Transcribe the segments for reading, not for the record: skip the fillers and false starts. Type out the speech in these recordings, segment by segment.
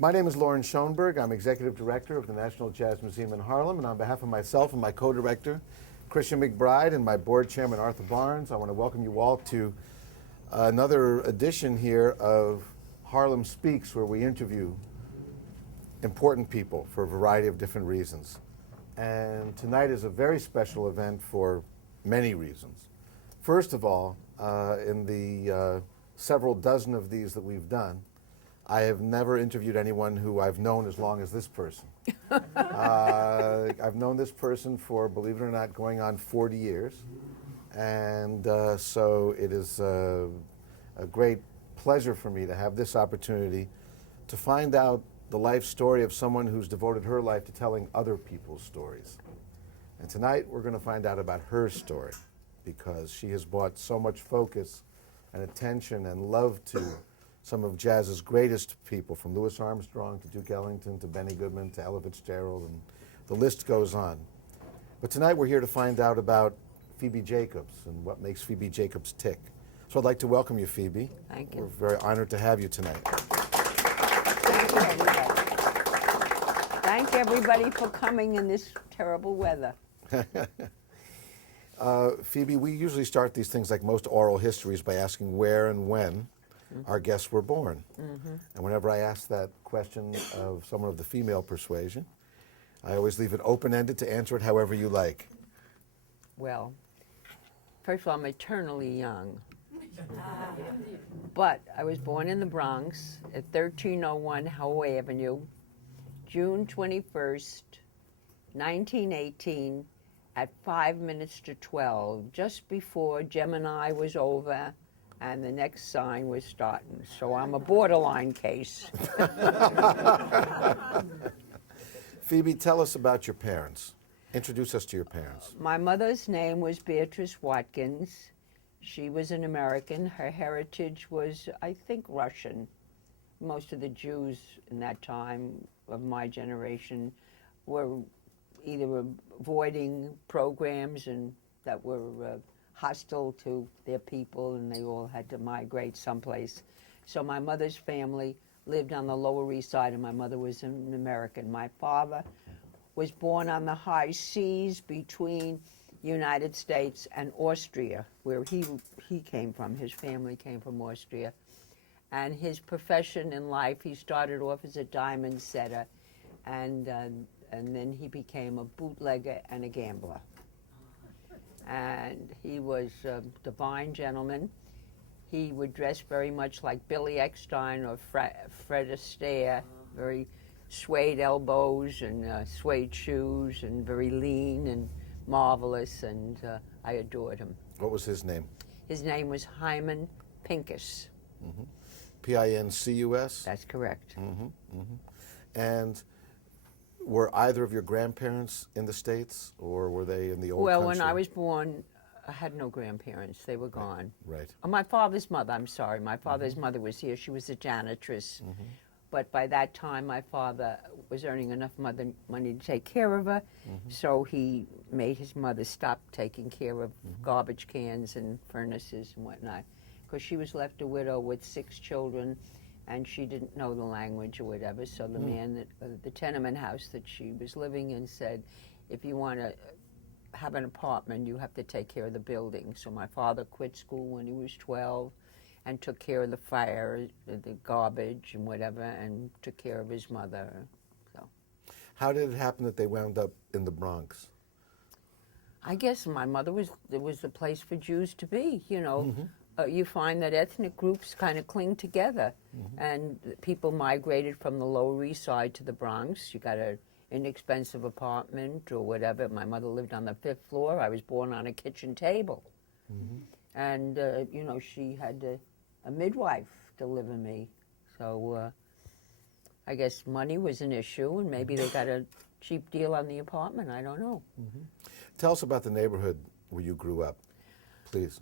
My name is Loren Schoenberg. I'm Executive Director of the National Jazz Museum in Harlem, and on behalf of myself and my co-director, Christian McBride, and my board chairman, Arthur Barnes, I want to welcome you all to another edition here of Harlem Speaks, where we interview important people for a variety of different reasons. And tonight is a very special event for many reasons. First of all, in the several dozen of these that we've done, I have never interviewed anyone who I've known as long as this person. I've known this person for, believe it or not, going on 40 years. And so it is a great pleasure for me to have this opportunity to find out the life story of someone who's devoted her life to telling other people's stories. And tonight we're going to find out about her story, because she has brought so much focus and attention and love to some of jazz's greatest people, from Louis Armstrong to Duke Ellington to Benny Goodman to Ella Fitzgerald, and the list goes on. But tonight we're here to find out about Phoebe Jacobs and what makes Phoebe Jacobs tick. So I'd like to welcome you, Phoebe. Thank you. We're very honored to have you tonight. Thank you, everybody. Thank everybody for coming in this terrible weather. Phoebe, we usually start these things, like most oral histories, by asking where and when our guests were born. And whenever I ask that question of someone of the female persuasion, I always leave it open-ended to answer it however you like. Well, first of all, I'm eternally young. But I was born in the Bronx at 1301 Howell Avenue, June 21st, 1918, at 5 minutes to 12, just before Gemini was over and the next sign was starting. So I'm a borderline case. Phoebe, tell us about your parents. Introduce us to your parents. My mother's name was Beatrice Watkins. She was an American. Her heritage was, I think, Russian. Most of the Jews in that time of my generation were either avoiding programs and that were hostile to their people, and they all had to migrate someplace. So my mother's family lived on the Lower East Side, and my mother was an American. My father was born on the high seas between United States and Austria, where he came from. His family came from Austria. And his profession in life, he started off as a diamond setter, and then he became a bootlegger and a gambler. And he was a divine gentleman. He would dress very much like Billy Eckstine or Fred Astaire, very suede elbows and suede shoes, and very lean and marvelous, and I adored him. What was his name? His name was Hyman Pincus. Pincus? That's correct. And were either of your grandparents in the States, or were they in the old Well, country? when I was born, I had no grandparents. They were gone. Right. My father's mother, I'm sorry, my father's mother was here. She was a janitress. But by that time, my father was earning enough money to take care of her, so he made his mother stop taking care of garbage cans and furnaces and whatnot, because she was left a widow with 6 children, and she didn't know the language or whatever. So the man that the tenement house that she was living in said, if you want to have an apartment, you have to take care of the building. So my father quit school when he was 12 and took care of the fire, the garbage and whatever, and took care of his mother. So How did it happen that they wound up in the Bronx? I guess my mother there was a place for Jews to be, you know. You find that ethnic groups kind of cling together, and people migrated from the Lower East Side to the Bronx. You got an inexpensive apartment or whatever. My mother lived on the 5th floor. I was born on a kitchen table. And, you know, she had a midwife deliver me. So I guess money was an issue, and maybe they got a cheap deal on the apartment. I don't know. Tell us about the neighborhood where you grew up, please.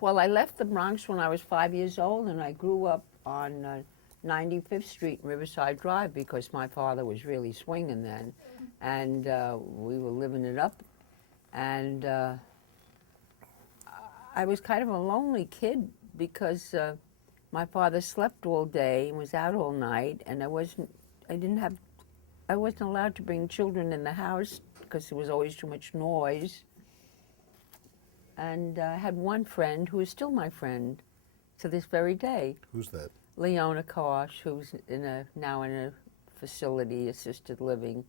Well, I left the Bronx when I was 5 years old, and I grew up on 95th Street and Riverside Drive, because my father was really swinging then, and we were living it up. And I was kind of a lonely kid, because my father slept all day and was out all night, and there wasn't I wasn't allowed to bring children in the house because there was always too much noise. And I had one friend who is still my friend to this very day. Who's that? Leona Kosh, who's now in a facility, assisted living.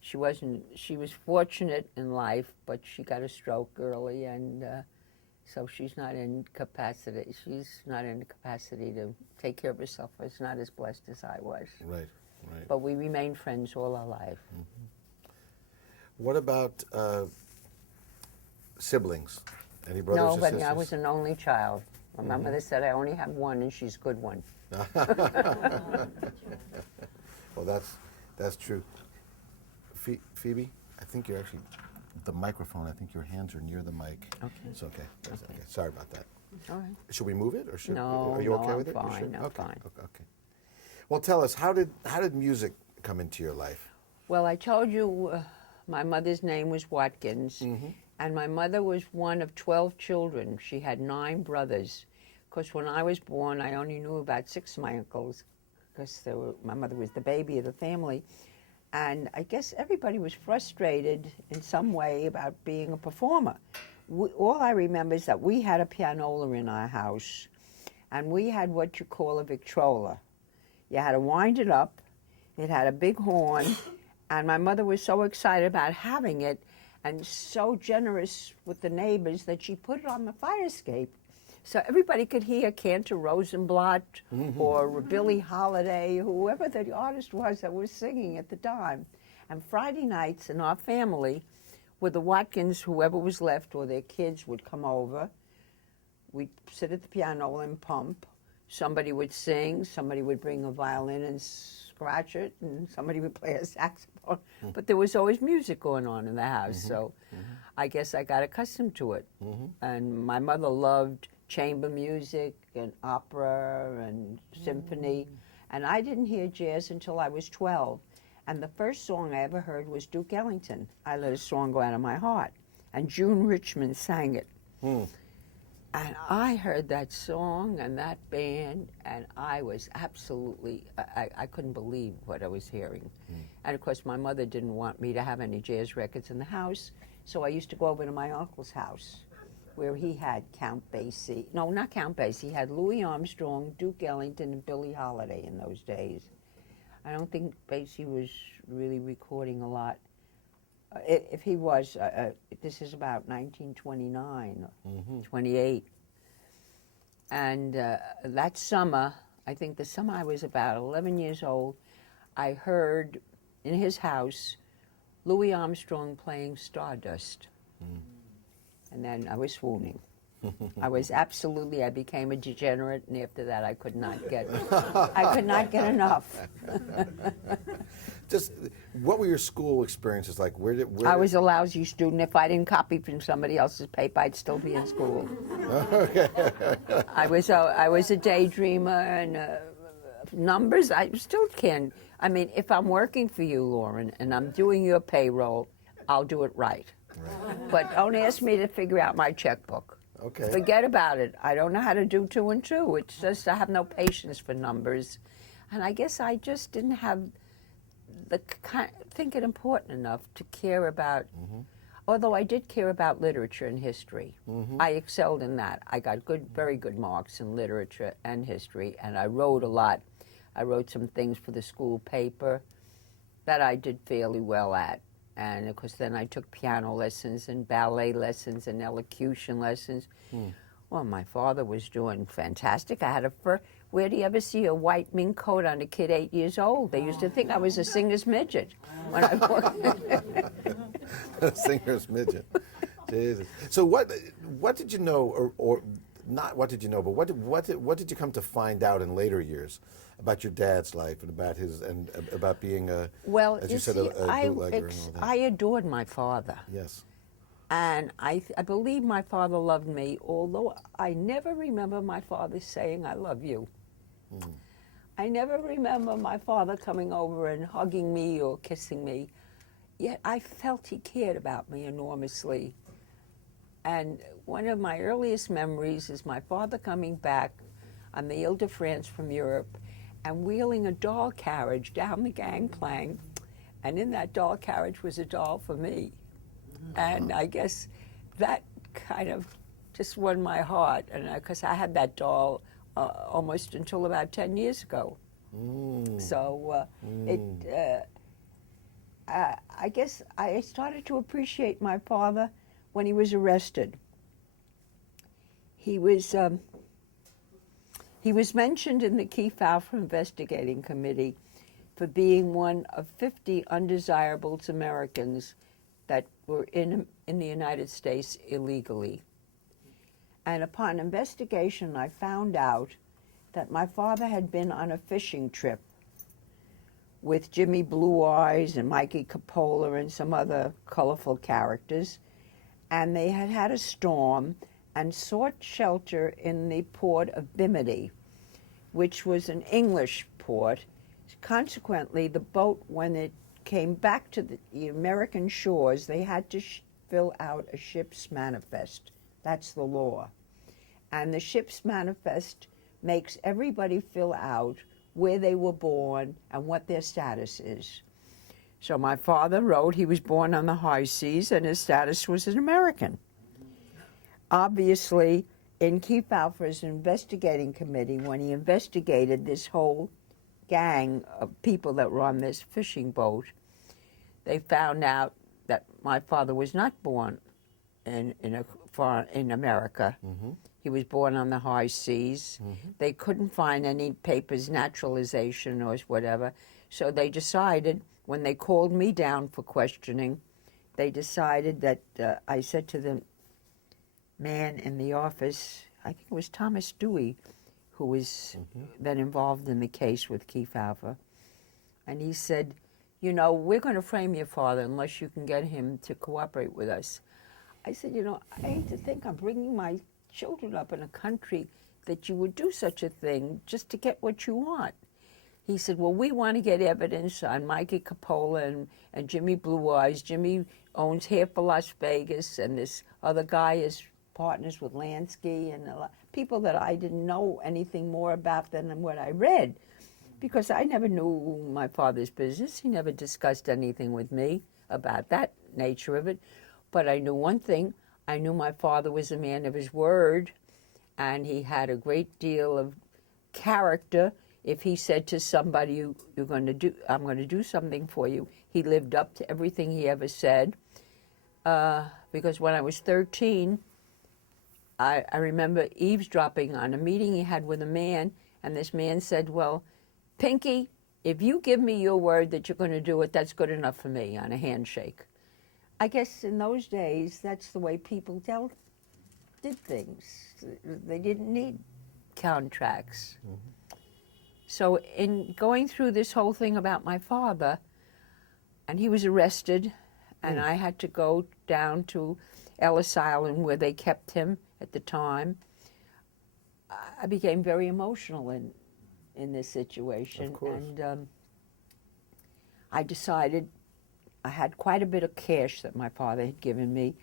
She was fortunate in life, but she got a stroke early, and so she's not in capacity. She's not in the capacity to take care of herself. She's not as blessed as I was. Right, right. But we remained friends all our life. Mm-hmm. What about siblings? Any brothers or sisters? No, but I was an only child. My mother said I only have one, and she's a good one. Well, that's true. Phoebe, I think you're actually the microphone. I think your hands are near the mic. Okay. It's okay. Okay. Sorry about that. All right. Should we move it, or should? No, Are you okay I'm with it? You fine. should? I'm fine. Okay. Well, tell us, how did music come into your life? Well, I told you my mother's name was Watkins, and my mother was one of 12 children. She had 9 brothers. Of course, when I was born, I only knew about 6 of my uncles, because my mother was the baby of the family. And I guess everybody was frustrated in some way about being a performer. All I remember is that we had a pianola in our house, and we had what you call a Victrola. You had to wind it up. It had a big horn, and my mother was so excited about having it and so generous with the neighbors that she put it on the fire escape. So everybody could hear Cantor Rosenblatt or Billie Holiday, whoever the artist was that was singing at the time. And Friday nights in our family, with the Watkins, whoever was left or their kids would come over. We'd sit at the piano and pump. Somebody would sing, somebody would bring a violin and scratch it, and somebody would play a saxophone. But there was always music going on in the house, so I guess I got accustomed to it. And my mother loved chamber music and opera and symphony, and I didn't hear jazz until I was 12. And the first song I ever heard was Duke Ellington, I Let a Song Go Out of My Heart, and June Richmond sang it. And I heard that song and that band, and I was absolutely, I couldn't believe what I was hearing. And of course, my mother didn't want me to have any jazz records in the house, so I used to go over to my uncle's house, where he had Count Basie. No, not Count Basie. He had Louis Armstrong, Duke Ellington, and Billie Holiday in those days. I don't think Basie was really recording a lot. If he was, this is about 1929, 28. And that summer, I think the summer I was about 11 years old, I heard in his house Louis Armstrong playing Stardust. And then I was swooning. I became a degenerate, and after that I could not get enough. Just, what were your school experiences like? I was a lousy student. If I didn't copy from somebody else's paper, I'd still be in school. Okay. I was a daydreamer, and numbers, I still can. I mean, if I'm working for you, Loren, and I'm doing your payroll, I'll do it right. But don't ask me to figure out my checkbook. Okay. Forget about it. I don't know how to do 2 and 2. It's just I have no patience for numbers. And I guess I just didn't have think it important enough to care about, although I did care about literature and history. I excelled in that. I got very good marks in literature and history, and I wrote a lot. I wrote some things for the school paper that I did fairly well at. And of course, then I took piano lessons and ballet lessons and elocution lessons. Well, my father was doing fantastic. I had where do you ever see a white mink coat on a kid 8 years old? They used to think I was a singer's midget when I walked. A singer's midget. Jesus. So what did you know, or not what did you know, but what did you come to find out in later years about your dad's life and about about being a, as you said, a bootlegger and all that? I adored my father. Yes. And I believe my father loved me, although I never remember my father saying, I love you. I never remember my father coming over and hugging me or kissing me, yet I felt he cared about me enormously. And one of my earliest memories is my father coming back on the Ile-de-France from Europe, and wheeling a doll carriage down the gangplank, and in that doll carriage was a doll for me. And I guess that kind of just won my heart, and because I had that doll almost until about 10 years ago. So I guess I started to appreciate my father when he was arrested. He was mentioned in the Kefauver Investigating Committee for being one of 50 undesirable Americans that were in the United States illegally. And upon investigation, I found out that my father had been on a fishing trip with Jimmy Blue Eyes and Mikey Coppola and some other colorful characters, and they had had a storm and sought shelter in the port of Bimini, which was an English port. Consequently, the boat, when it came back to the American shores, they had to fill out a ship's manifest. That's the law. And the ship's manifest makes everybody fill out where they were born and what their status is. So my father wrote he was born on the high seas and his status was an American. Obviously, in Kefauver's investigating committee, when he investigated this whole gang of people that were on this fishing boat, they found out that my father was not born in America. He was born on the high seas. They couldn't find any papers, naturalization or whatever. So they decided, when they called me down for questioning, they decided that I said to the man in the office, I think it was Thomas Dewey, who was then involved in the case with Kefauver, and he said, you know, we're going to frame your father unless you can get him to cooperate with us. I said, you know, I hate to think I'm bringing my children up in a country that you would do such a thing just to get what you want. He said, well, we want to get evidence on Mikey Coppola and Jimmy Blue Eyes. Jimmy owns half of Las Vegas, and this other guy is partners with Lansky and a lot, people that I didn't know anything more about than what I read, because I never knew my father's business. He never discussed anything with me about that nature of it. But I knew one thing. I knew my father was a man of his word, and he had a great deal of character. If he said to somebody, I'm going to do something for you, he lived up to everything he ever said. Because when I was 13, I remember eavesdropping on a meeting he had with a man, and this man said, well, Pinky, if you give me your word that you're going to do it, that's good enough for me, on a handshake. I guess in those days, that's the way people did things. They didn't need contracts. So in going through this whole thing about my father, and he was arrested, and I had to go down to Ellis Island where they kept him at the time, I became very emotional in this situation. Of course. And I decided, I had quite a bit of cash that my father had given me,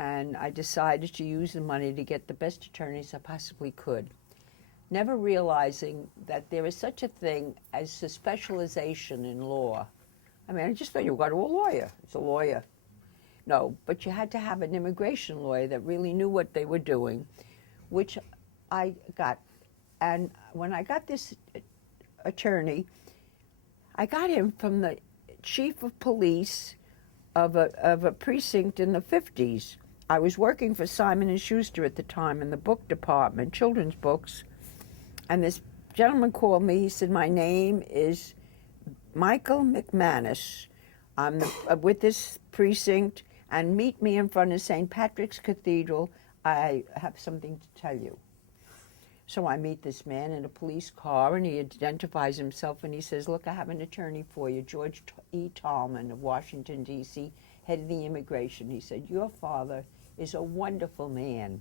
and I decided to use the money to get the best attorneys I possibly could, never realizing that there is such a thing as a specialization in law. I mean, I just thought you would go to a lawyer. It's a lawyer. No, but you had to have an immigration lawyer that really knew what they were doing, which I got. And when I got this attorney, I got him from the chief of police of a precinct in the 50s. I was working for Simon & Schuster at the time in the book department, children's books, and this gentleman called me. He said, my name is Michael McManus. I'm with this precinct, and meet me in front of St. Patrick's Cathedral. I have something to tell you. So I meet this man in a police car, and he identifies himself, and he says, look, I have an attorney for you, George E. Tallman of Washington, D.C., head of the immigration. He said, your father is a wonderful man,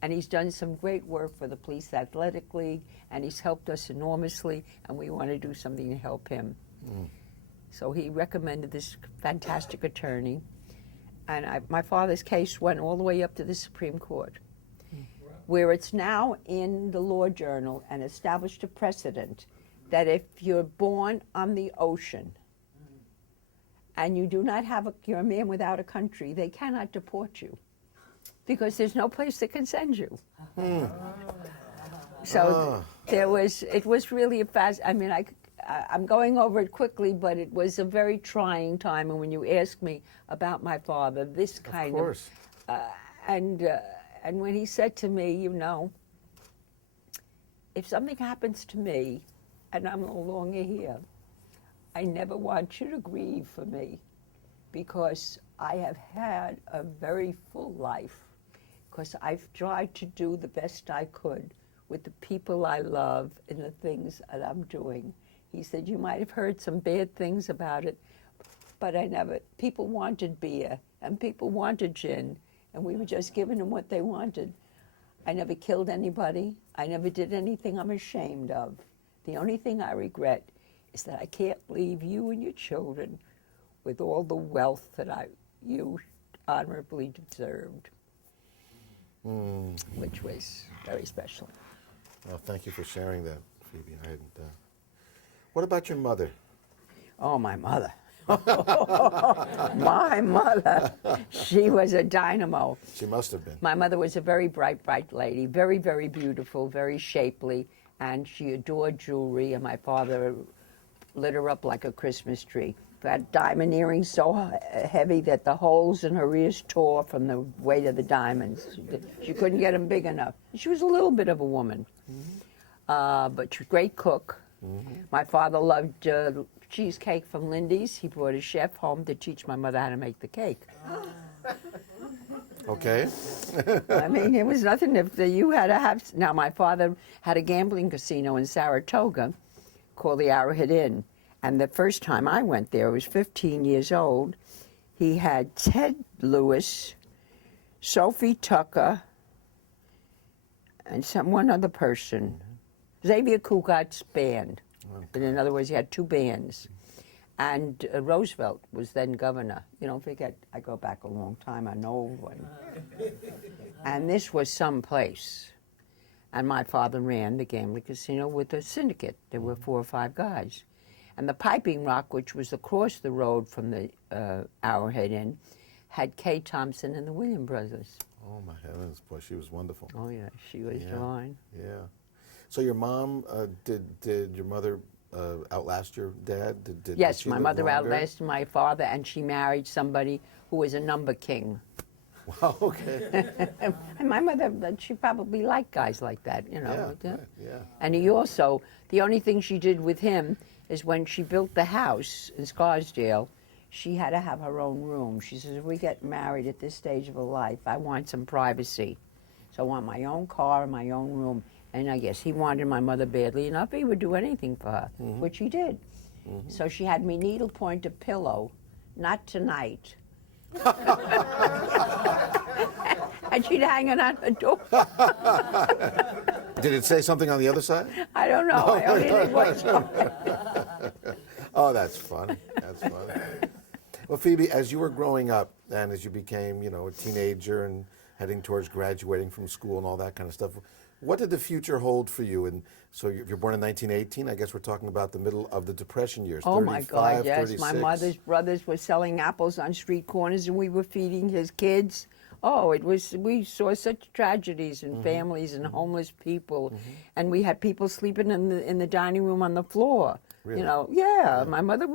and he's done some great work for the Police Athletic League, and he's helped us enormously, and we want to do something to help him. So he recommended this fantastic attorney, and my father's case went all the way up to the Supreme Court, where it's now in the Law Journal and established a precedent that if you're born on the ocean and you do not have you're a man without a country, they cannot deport you because there's no place that can send you. So it was really a I mean, I'm going over it quickly, but it was a very trying time. And when you ask me about my father, this kind of and when he said to me, you know, if something happens to me and I'm no longer here, I never want you to grieve for me because I have had a very full life because I've tried to do the best I could with the people I love and the things that I'm doing. He said, you might have heard some bad things about it, but people wanted beer and people wanted gin, and we were just giving them what they wanted. I never killed anybody. I never did anything I'm ashamed of. The only thing I regret is that I can't leave you and your children with all the wealth that you honorably deserved, which was very special. Well, thank you for sharing that, Phoebe. I hadn't. What about your mother? Oh, my mother. My mother. She was a dynamo. She must have been. My mother was a very bright, bright lady, very, very beautiful, very shapely, and she adored jewelry, and my father lit her up like a Christmas tree. Had diamond earrings so heavy that the holes in her ears tore from the weight of the diamonds. She couldn't get them big enough. She was a little bit of a woman, but she was a great cook. My father loved cheesecake from Lindy's. He brought a chef home to teach my mother how to make the cake. Okay. I mean, it was nothing if you had to have. Now, my father had a gambling casino in Saratoga called the Arrowhead Inn. And the first time I went there, I was 15 years old. He had Ted Lewis, Sophie Tucker, and one other person. Xavier Cugat's band. Okay. In other words, he had two bands. And Roosevelt was then governor. You don't forget, I go back a long time, I'm an old one. And this was some place. And my father ran the gambling casino with a syndicate. There were 4 or 5 guys. And the Piping Rock, which was across the road from the Arrowhead Inn, had Kay Thompson and the Williams Brothers. Oh, my heavens. Boy, she was wonderful. Oh, yeah. She was divine. Yeah. So your mom, did your mother outlast your dad? Yes, my mother outlasted my father, and she married somebody who was a number king. Wow, okay. And my mother, she probably liked guys like that, you know. Yeah, right, yeah. And he also, the only thing she did with him is when she built the house in Scarsdale, she had to have her own room. She says, if we get married at this stage of her life, I want some privacy. So I want my own car and my own room. And I guess he wanted my mother badly enough, he would do anything for her, which he did. So she had me needlepoint a pillow, not tonight. And she'd hang it on the door. Did it say something on the other side? I don't know. I only did what's on it. Oh, that's fun. That's fun. Well, Phoebe, as you were growing up and as you became, you know, a teenager and heading towards graduating from school and all that kind of stuff, what did the future hold for you? And so you're born in 1918. I guess we're talking about the middle of the Depression years. Oh, my God, yes. 36. My mother's brothers were selling apples on street corners, and we were feeding his kids. Oh, we saw such tragedies in families and homeless people. And we had people sleeping in the dining room on the floor. Really? You know, yeah. My mother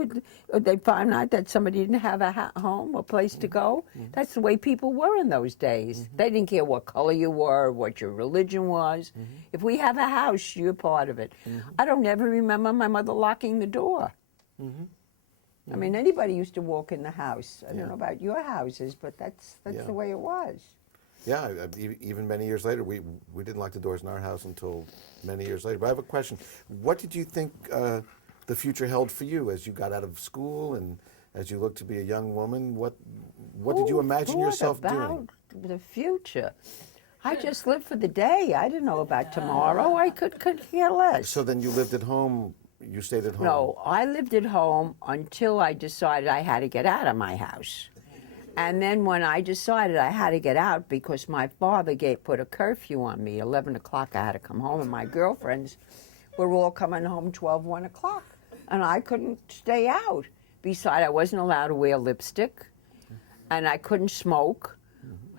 they'd find out that somebody didn't have a home, a place to go. That's the way people were in those days. They didn't care what color you were, what your religion was. If we have a house, you're part of it. I don't ever remember my mother locking the door. I mean, anybody used to walk in the house. I don't know about your houses, but that's the way it was. Yeah, even many years later, we didn't lock the doors in our house until many years later. But I have a question. What did you think the future held for you as you got out of school and as you looked to be a young woman? What did you imagine yourself doing? The future. I just lived for the day. I didn't know about tomorrow. I could care less. So then you lived at home. You stayed at home? No, I lived at home until I decided I had to get out of my house. And then when I decided I had to get out because my father put a curfew on me, 11 o'clock I had to come home, and my girlfriends were all coming home 12, 1 o'clock, and I couldn't stay out. Besides, I wasn't allowed to wear lipstick, and I couldn't smoke.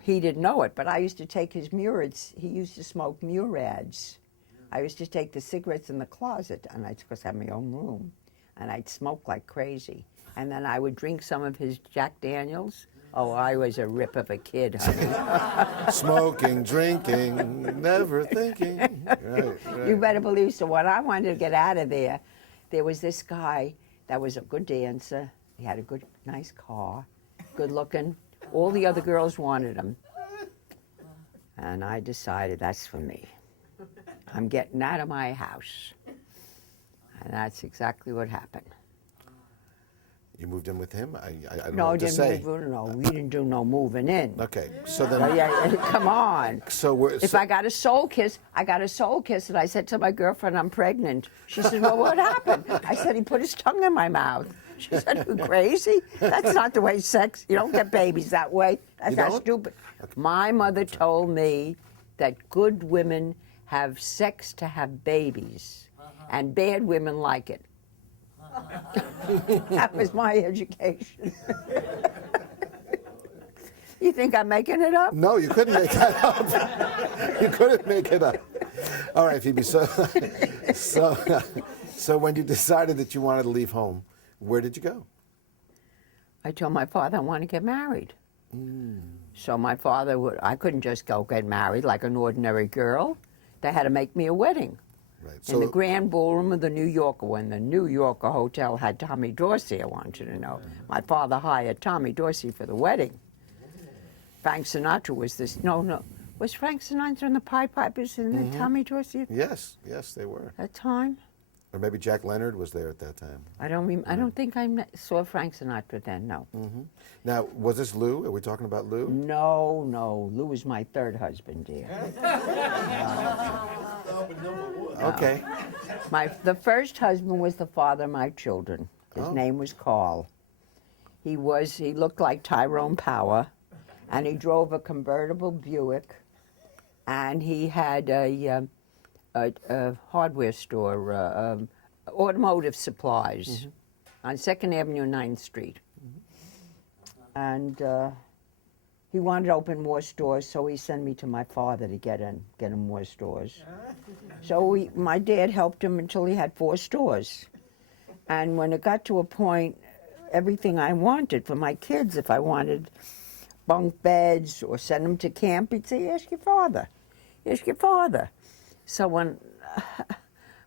He didn't know it, but I used to take his murad. He used to smoke murads. I used to take the cigarettes in the closet, and I'd of course have my own room, and I'd smoke like crazy. And then I would drink some of his Jack Daniels. Oh, I was a rip of a kid, honey. Smoking, drinking, never thinking. Right. You better believe so. When I wanted to get out of there, there was this guy that was a good dancer. He had a good, nice car, good looking. All the other girls wanted him. And I decided that's for me. I'm getting out of my house. And that's exactly what happened. You moved in with him? I don't No, know what to say. we didn't do no moving in. Okay, so then... Oh, yeah, come on. So if I got a soul kiss, I got a soul kiss, and I said to my girlfriend, I'm pregnant. She said, well, what happened? I said, he put his tongue in my mouth. She said, you crazy? That's not the way sex, you don't get babies that way. That's not stupid. Okay. My mother told me that good women have sex to have babies, and bad women like it. That was my education. You think I'm making it up? No, you couldn't make that up. You couldn't make it up. All right, Phoebe. So when you decided that you wanted to leave home, where did you go? I told my father I want to get married. So my father I couldn't just go get married like an ordinary girl. They had to make me a wedding. Right. In the Grand Ballroom of the New Yorker, when the New Yorker Hotel had Tommy Dorsey, I want you to know. My father hired Tommy Dorsey for the wedding. Frank Sinatra was this, no. Was Frank Sinatra and the Pied Pipers in the Tommy Dorsey? Yes, they were. That time? Or maybe Jack Leonard was there at that time. I don't think I saw Frank Sinatra then, no. Now, was this Lou? Are we talking about Lou? No. Lou was my third husband, dear. Okay. The first husband was the father of my children. His name was Carl. He looked like Tyrone Power, and he drove a convertible Buick, and he had a hardware store, automotive supplies, on 2nd Avenue, 9th Street. And he wanted to open more stores, so he sent me to my father to get him more stores. So my dad helped him until he had 4 stores. And when it got to a point, everything I wanted for my kids, if I wanted bunk beds or send them to camp, he'd say, ask your father. Ask your father. So when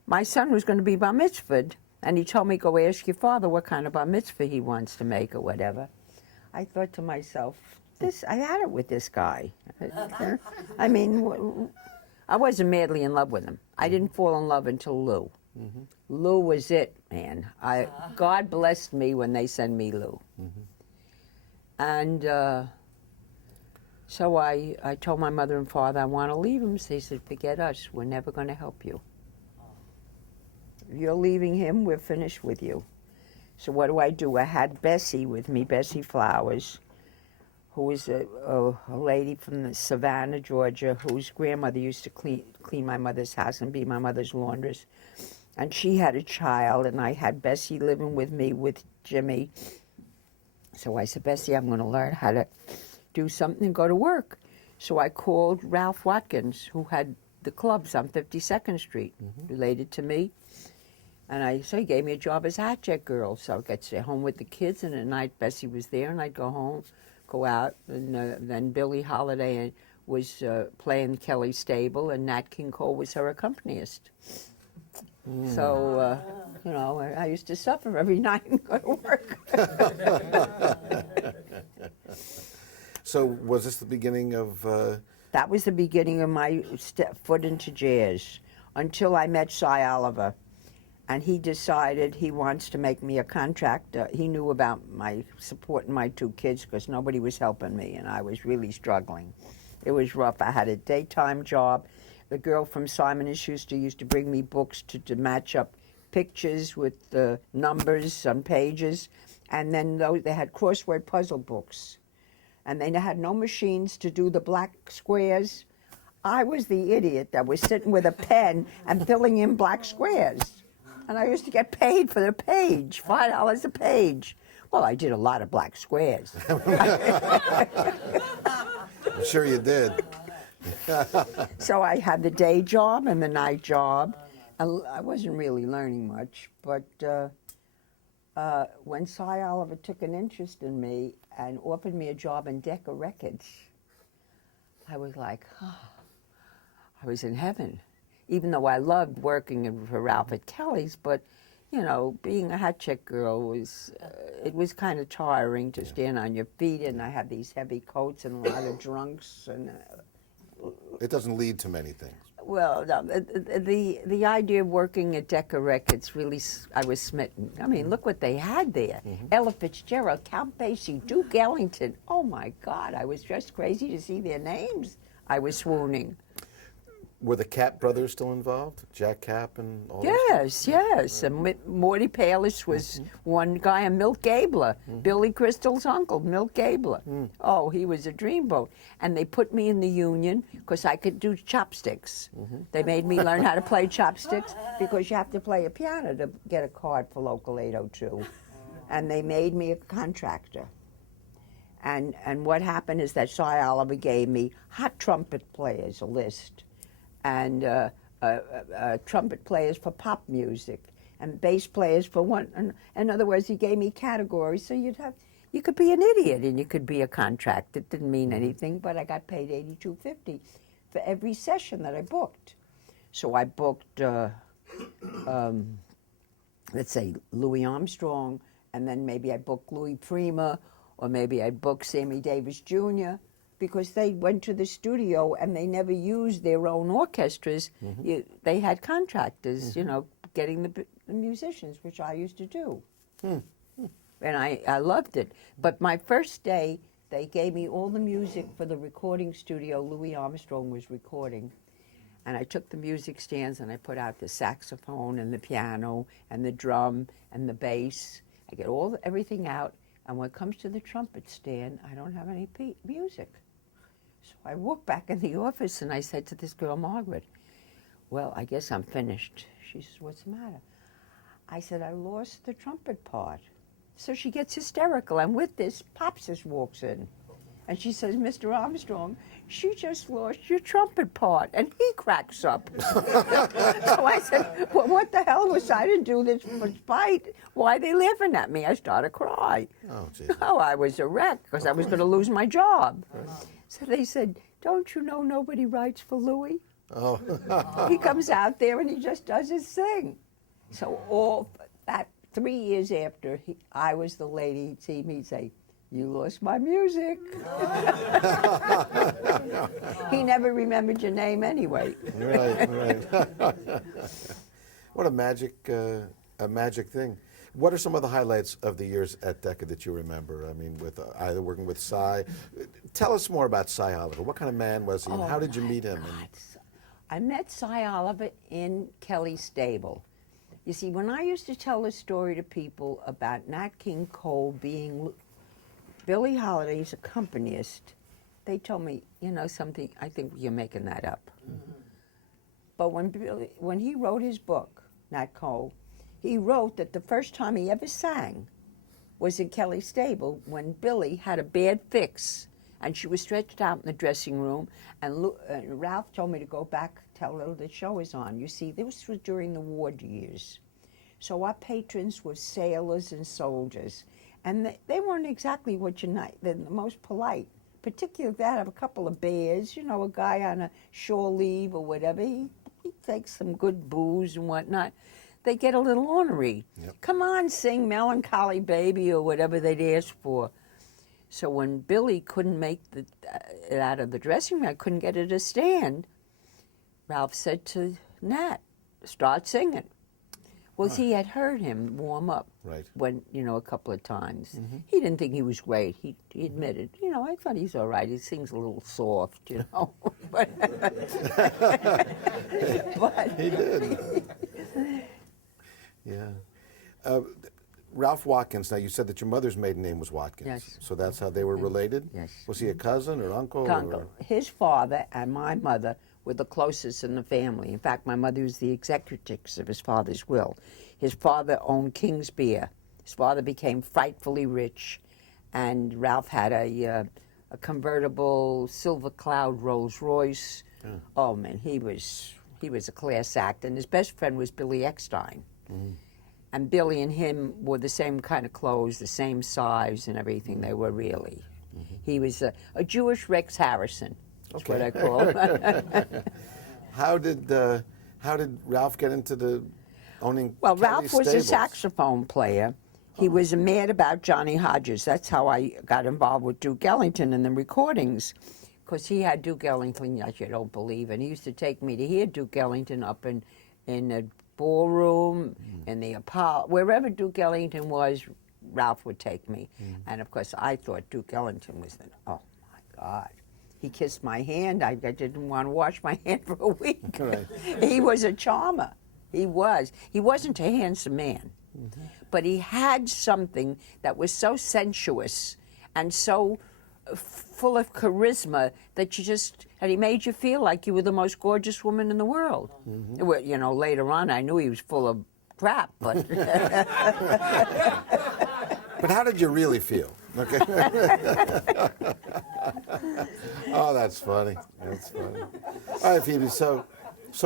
my son was going to be bar mitzvahed, and he told me, go ask your father what kind of bar mitzvah he wants to make or whatever, I thought to myself, I had it with this guy. I mean, I wasn't madly in love with him. I didn't fall in love until Lou. Lou was it, man. God blessed me when they sent me Lou. And so I told my mother and father I want to leave him. So they said, forget us. We're never going to help you. If you're leaving him, we're finished with you. So what do? I had Bessie with me, Bessie Flowers, who was a lady from the Savannah, Georgia, whose grandmother used to clean my mother's house and be my mother's laundress. And she had a child, and I had Bessie living with me with Jimmy. So I said, Bessie, I'm going to learn how to do something and go to work. So I called Ralph Watkins, who had the clubs on 52nd Street, related to me. And so he gave me a job as hat check girl. So I got to stay home with the kids, and at night Bessie was there, and I'd go out, and then Billie Holiday was playing Kelly Stable, and Nat King Cole was her accompanist. So, I used to suffer every night and go to work. So was this the beginning of... That was the beginning of my foot into jazz, until I met Cy Oliver. And he decided he wants to make me a contract. He knew about my supporting my 2 kids because nobody was helping me, and I was really struggling. It was rough. I had a daytime job. The girl from Simon & Schuster used to bring me books to match up pictures with the numbers on pages. And then they had crossword puzzle books. And they had no machines to do the black squares. I was the idiot that was sitting with a pen and filling in black squares. And I used to get paid for the page, $5 a page. Well, I did a lot of black squares. I'm sure you did. So I had the day job and the night job. I wasn't really learning much, but when Cy Oliver took an interest in me and offered me a job in Decca Records, I was like, oh, I was in heaven. Even though I loved working for Ralph at Kelly's, but you know, being a hat check girl was, it was kind of tiring to stand on your feet, and I had these heavy coats and a lot of drunks, and It doesn't lead to many things. well, no, the idea of working at Decca Records really, I was smitten. I mean, look what they had there: Ella Fitzgerald, Count Basie, Duke Ellington. Oh my God, I was just crazy to see their names. I was swooning. Were the Cap brothers still involved? Jack Cap and all those Yes, yes. And Morty Palis was one guy, and Milt Gabler, Billy Crystal's uncle, Milt Gabler. Oh, he was a dreamboat. And they put me in the union because I could do chopsticks. They made me learn how to play chopsticks because you have to play a piano to get a card for Local 802. And they made me a contractor. And what happened is that Cy Oliver gave me hot trumpet players, a list, and trumpet players for pop music, and bass players for one. And in other words, he gave me categories, so you could be an idiot and you could be a contract. It didn't mean anything, but I got paid $82.50 for every session that I booked. So I booked, let's say, Louis Armstrong, and then maybe I booked Louis Prima, or maybe I booked Sammy Davis Jr., because they went to the studio and they never used their own orchestras. They had contractors, you know, getting the musicians, which I used to do. And I loved it. But my first day, they gave me all the music for the recording studio Louis Armstrong was recording. And I took the music stands and I put out the saxophone and the piano and the drum and the bass. I get everything out. And when it comes to the trumpet stand, I don't have any music. So I walked back in the office and I said to this girl, Margaret, well, I guess I'm finished. She says, what's the matter? I said, I lost the trumpet part. So she gets hysterical, and with this, Pops just walks in. And she says, Mr. Armstrong, she just lost your trumpet part. And he cracks up. So I said, well, what the hell was I to do this for spite? Why are they laughing at me? I started to cry. Oh, Jesus. Oh, I was a wreck because I was going to lose my job. So they said, don't you know nobody writes for Louis? Oh. He comes out there and he just does his thing. So all that 3 years after, I was the lady, he'd see me say, you lost my music. He never remembered your name anyway. Right. What a magic thing. What are some of the highlights of the years at Decca that you remember? I mean, with either working with Cy. Tell us more about Cy Oliver. What kind of man was he, and how did you meet him? I met Cy Oliver in Kelly's stable. You see, when I used to tell a story to people about Nat King Cole being Billie Holiday's accompanist, they told me, you know something, I think you're making that up. But when he wrote his book, Nat Cole, he wrote that the first time he ever sang was in Kelly's stable when Billie had a bad fix and she was stretched out in the dressing room, and Ralph told me to go back, tell her the show is on. You see, this was during the war years. So our patrons were sailors and soldiers, and they weren't exactly the most polite, particularly that of a couple of bears, you know, a guy on a shore leave or whatever. He takes some good booze and whatnot. They get a little ornery. Yep. Come on, sing Melancholy Baby or whatever they'd ask for. So when Billie couldn't make it out of the dressing room, I couldn't get her to stand, Ralph said to Nat, start singing. Well, he had heard him warm up when, you know, a couple of times. He didn't think he was great. He admitted, you know, I thought he's all right. He sings a little soft, you know. but he did. Yeah. Ralph Watkins, now you said that your mother's maiden name was Watkins. Yes. So that's how they were related? Yes. Was he a cousin or uncle? Uncle. His father and my mother were the closest in the family. In fact, my mother was the executrix of his father's will. His father owned King's Beer. His father became frightfully rich, and Ralph had a convertible Silver Cloud Rolls Royce. Yeah. Oh man, he was a class act, and his best friend was Billy Eckstein. Mm. And Billy and him wore the same kind of clothes, the same size and everything. They were really. Mm-hmm. He was a Jewish Rex Harrison. That's what I call him. How did Ralph get into the owning? Well, Kelly Ralph was stables? a saxophone player. He was mad about Johnny Hodges. That's how I got involved with Duke Ellington in the recordings, because he had Duke Ellington, like you don't believe, and he used to take me to hear Duke Ellington up in the ballroom, in the Apollo, wherever Duke Ellington was, Ralph would take me. And of course, I thought Duke Ellington was oh my God. He kissed my hand. I didn't want to wash my hand for a week. Right. He was a charmer. He was. He wasn't a handsome man, but he had something that was so sensuous and so full of charisma that and he made you feel like you were the most gorgeous woman in the world. Well, you know, later on I knew he was full of crap, but... But how did you really feel? Okay. Oh, that's funny. That's funny. All right, Phoebe, so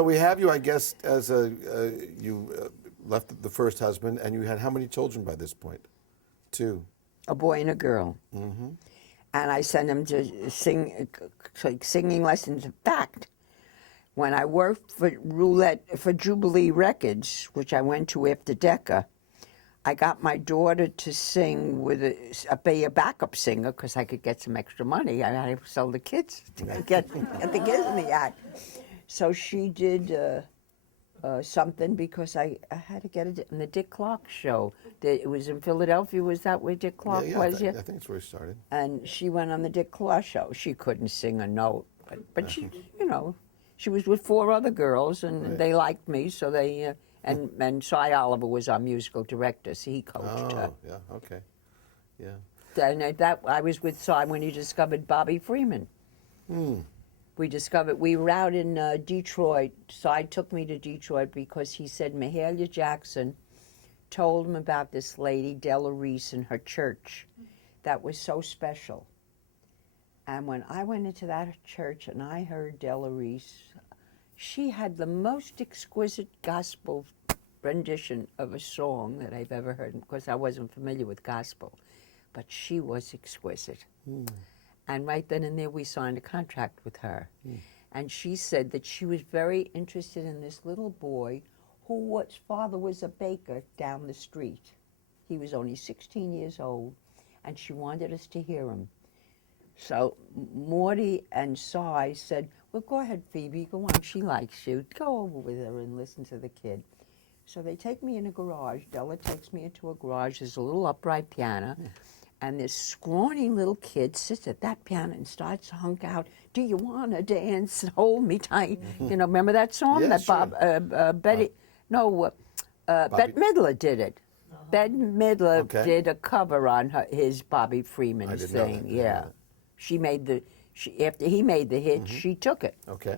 we have you, I guess, as you left the first husband, and you had how many children by this point? 2. A boy and a girl. Mm-hmm. And I sent him to singing lessons. In fact, when I worked for Jubilee Records, which I went to after Decca, I got my daughter to sing with be a backup singer because I could get some extra money. I had to sell the kids to get the kids in the act. So she did something because I had to get it in the Dick Clark show. It was in Philadelphia. Was that where Dick Clark was? I think it's where it started. And she went on the Dick Clark show. She couldn't sing a note, but she, you know, she was with 4 other girls, and they liked me, so they. And Cy Oliver was our musical director, so he coached her. Oh, yeah, okay, yeah. And I was with Cy when he discovered Bobby Freeman. We were out in Detroit. Cy took me to Detroit because he said Mahalia Jackson told him about this lady, Della Reese, in her church that was so special. And when I went into that church and I heard Della Reese, she had the most exquisite gospel rendition of a song that I've ever heard. Of course, I wasn't familiar with gospel, but she was exquisite. And right then and there, we signed a contract with her. And she said that she was very interested in this little boy whose father was a baker down the street. He was only 16 years old, and she wanted us to hear him. So Morty and Cy said, well, go ahead, Phoebe, go on, she likes you. Go over with her and listen to the kid. So they take me in a garage. Della takes me into a garage. There's a little upright piano, and this scrawny little kid sits at that piano and starts to hunk out, do you want to dance? Hold me tight. You know, remember that song? Yeah, that sure. Bette Midler did it. Bette Midler did a cover on his Bobby Freeman thing. Yeah. After he made the hit, she took it. Okay.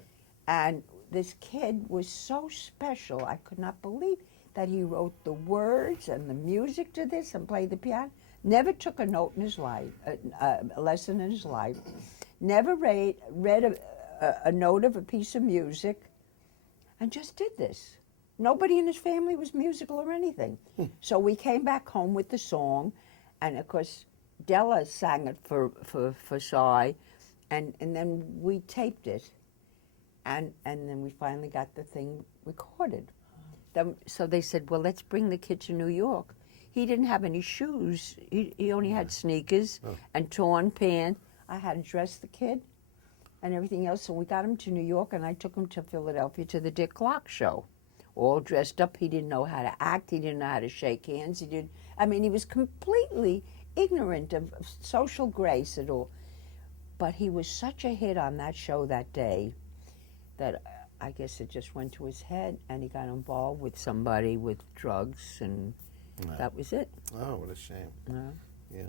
And this kid was so special. I could not believe that he wrote the words and the music to this and played the piano. Never took a note in his life, a lesson in his life. Never read a note of a piece of music, and just did this. Nobody in his family was musical or anything. So we came back home with the song, and of course, Della sang it for Cy, and then we taped it, and then we finally got the thing recorded. So they said, well, let's bring the kid to New York. He didn't have any shoes. He only had sneakers and torn pants. I had to dress the kid and everything else. So we got him to New York, and I took him to Philadelphia to the Dick Clark show. All dressed up. He didn't know how to act. He didn't know how to shake hands. He was completely ignorant of social grace at all. But he was such a hit on that show that day that I guess it just went to his head, and he got involved with somebody with drugs, and that was it. Oh, what a shame. Yeah.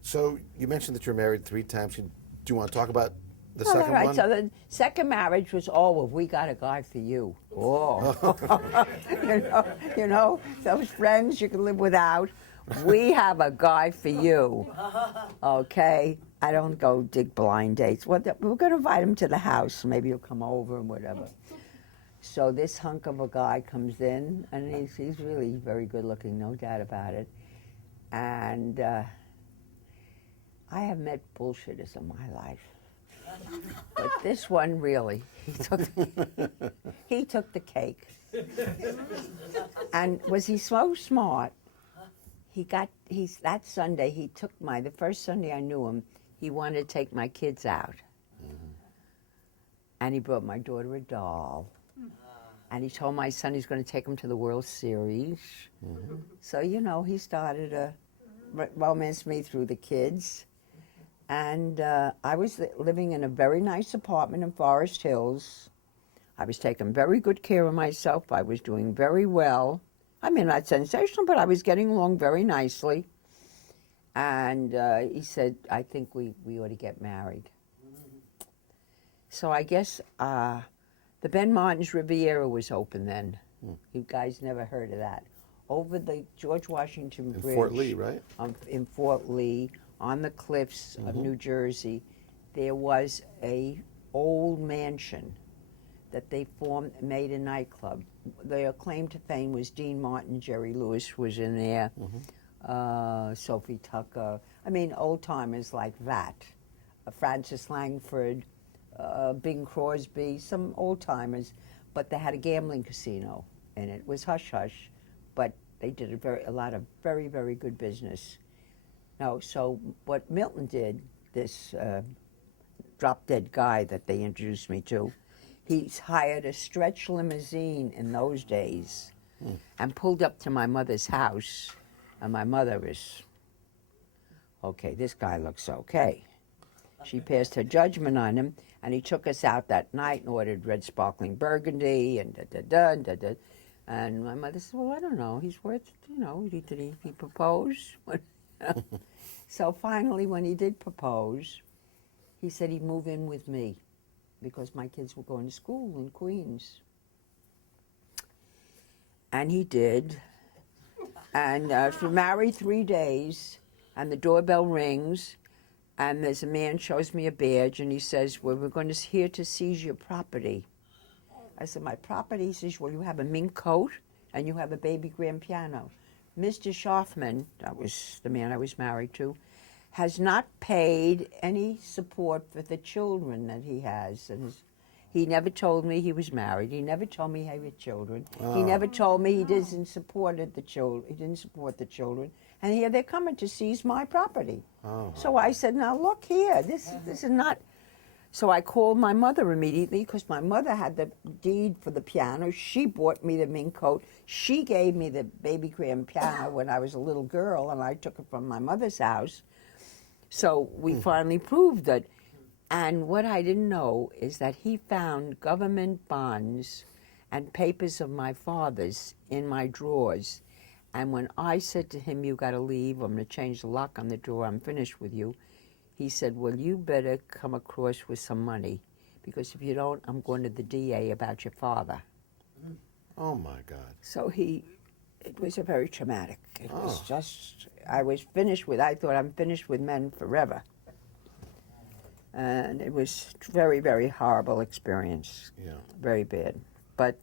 So you mentioned that you're married 3 times. Do you want to talk about The All second right, one? so the second marriage was, oh, we got a guy for you. Oh, you know, those friends you can live without. We have a guy for you. Okay, I don't go dig blind dates. Well, we're going to invite him to the house. Maybe he'll come over and whatever. So this hunk of a guy comes in, and he's really very good looking, no doubt about it. And I have met bullshitters in my life. But this one really, he took the cake. And was he so smart? That Sunday the first Sunday I knew him, he wanted to take my kids out. And he brought my daughter a doll. And he told my son he's going to take him to the World Series. So, you know, he started to romance me through the kids. And I was living in a very nice apartment in Forest Hills. I was taking very good care of myself. I was doing very well. I mean, not sensational, but I was getting along very nicely. And he said, I think we ought to get married. So I guess the Ben Martin's Riviera was open then. You guys never heard of that. Over the George Washington Bridge. In Fort Lee, right? In Fort Lee, on the cliffs of New Jersey, there was a old mansion that they made a nightclub. Their claim to fame was Dean Martin, Jerry Lewis was in there, Sophie Tucker. I mean, old timers like that. Francis Langford, Bing Crosby, some old timers. But they had a gambling casino, and it was hush hush, but they did a lot of very, very good business. No, so what Milton did, this drop-dead guy that they introduced me to, he's hired a stretch limousine in those days and pulled up to my mother's house, and my mother was, okay, this guy looks okay. She passed her judgment on him, and he took us out that night and ordered red sparkling burgundy and da-da-da, da-da. And my mother said, well, I don't know, he's worth, you know, did he propose? So finally, when he did propose, he said he'd move in with me because my kids were going to school in Queens. And he did. And if you're married 3 days, and the doorbell rings, and there's a man shows me a badge, and he says, well, we're here to seize your property. I said, my property? He says, well, you have a mink coat, and you have a baby grand piano. Mr. Schaffman, that was the man I was married to, has not paid any support for the children that he has. And he never told me he was married. He never told me he had children. Oh. He never told me he didn't support the children. He didn't support the children. And here they're coming to seize my property. Oh. So I said, now look here, this is not. So I called my mother immediately because my mother had the deed for the piano. She bought me the mink coat. She gave me the baby grand piano when I was a little girl, and I took it from my mother's house. So we finally proved that. And what I didn't know is that he found government bonds and papers of my father's in my drawers. And when I said to him, you got to leave, I'm going to change the lock on the door, I'm finished with you, he said, well, you better come across with some money, because if you don't, I'm going to the DA about your father. Oh, my God. So it was a very traumatic. It was just, I thought I'm finished with men forever. And it was very, very horrible experience. Yeah. Very bad. But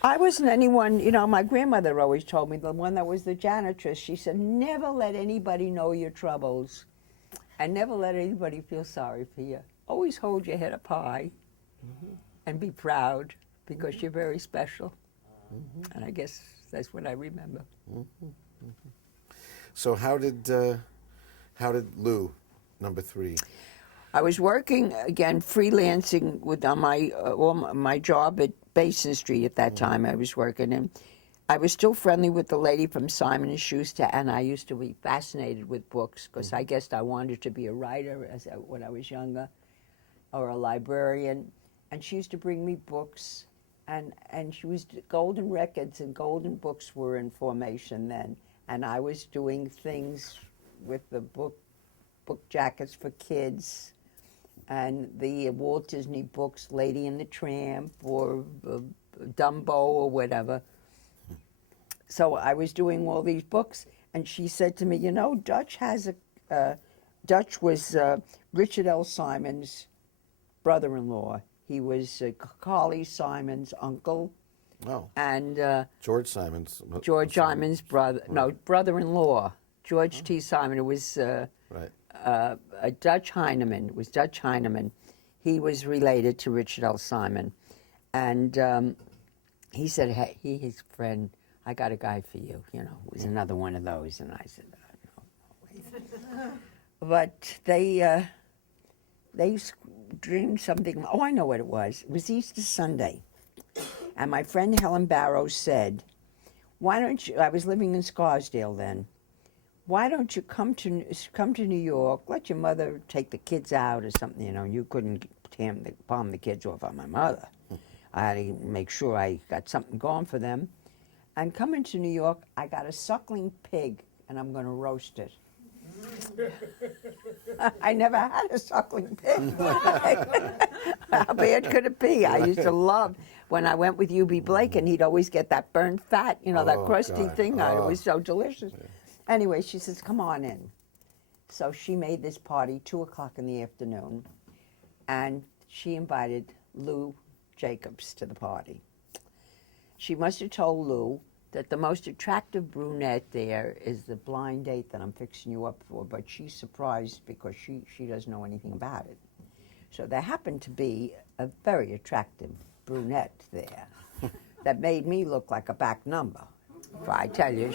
I wasn't anyone, you know, my grandmother always told me, the one that was the janitress, she said, never let anybody know your troubles and never let anybody feel sorry for you. Always hold your head up high and be proud because you're very special. And I guess that's what I remember. So how did Lou, number 3? I was working again, freelancing on my job at Basin Street at that time. I was working, and I was still friendly with the lady from Simon & Schuster, and I used to be fascinated with books because I guessed I wanted to be a writer when I was younger, or a librarian. And she used to bring me books, and she was Golden Records and Golden Books were in formation then, and I was doing things with the book jackets for kids. and the Walt Disney books, Lady and the Tramp or Dumbo or whatever. So I was doing all these books, and she said to me, you know, Dutch has Dutch was Richard L. Simon's brother-in-law. He was Carly Simon's uncle. Oh. And George Simon's. George Simon's brother, Right. no, brother-in-law, George T. Simon. It was Right. a Dutch Heinemann. It was Dutch Heinemann. He was related to Richard L. Simon. And he said, hey, his friend, I got a guy for you, you know, it was another one of those. And I said, no. But they dreamed something. Oh, I know what it was. It was Easter Sunday. And my friend Helen Barrows said, why don't you, I was living in Scarsdale then, why don't you come to New York, let your mother take the kids out or something, you know, you couldn't palm the kids off on my mother. I had to make sure I got something going for them. And coming to New York, I got a suckling pig, and I'm going to roast it. I never had a suckling pig. How bad could it be? I used to love, when I went with U.B. Blake, and he'd always get that burnt fat, you know, that crusty God. thing. It was so delicious. Yeah. Anyway, she says, come on in. So she made this party, 2 o'clock in the afternoon, and she invited Lou Jacobs to the party. She must have told Lou that the most attractive brunette there is the blind date that I'm fixing you up for, but she's surprised because she doesn't know anything about it. So there happened to be a very attractive brunette there that made me look like a back number. If I tell you,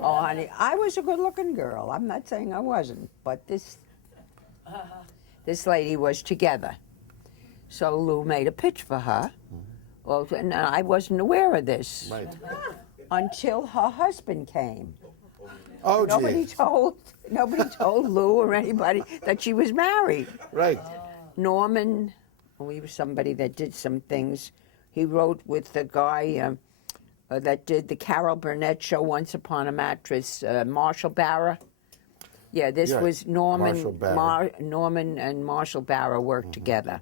oh honey, I was a good-looking girl. I'm not saying I wasn't, but this lady was together. So Lou made a pitch for her. Well, and I wasn't aware of this. Right. Until her husband came. Oh, Nobody told Lou or anybody that she was married. Right. Norman, he was somebody that did some things. He wrote with the guy that did the Carol Burnett show, Once Upon a Mattress, Marshall Parra. Yeah, this was Norman. Norman and Marshall Parra worked together.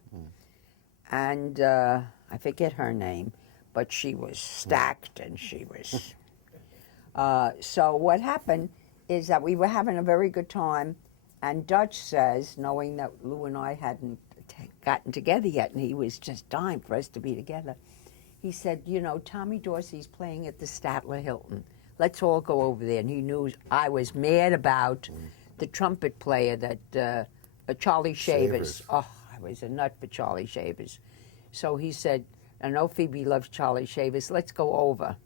And I forget her name, but she was stacked, and she was. So what happened is that we were having a very good time, and Dutch says, knowing that Lou and I hadn't gotten together yet, and he was just dying for us to be together, he said, you know, Tommy Dorsey's playing at the Statler Hilton. Let's all go over there. And he knew I was mad about the trumpet player that Charlie Shavers. Oh, I was a nut for Charlie Shavers. So he said, I know Phoebe loves Charlie Shavers. Let's go over.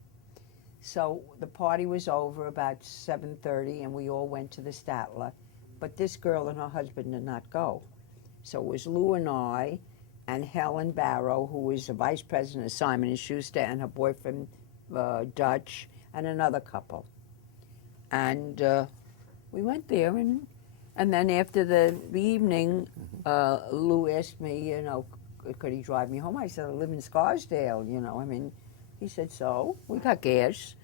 So the party was over about 7:30, and we all went to the Statler. But this girl and her husband did not go. So it was Lou and I and Helen Barrow, who was the vice president of Simon & Schuster, and her boyfriend, Dutch, and another couple. And we went there, and then after the evening, Lou asked me, you know, could he drive me home? I said, I live in Scarsdale, you know. I mean, he said, so we got gas.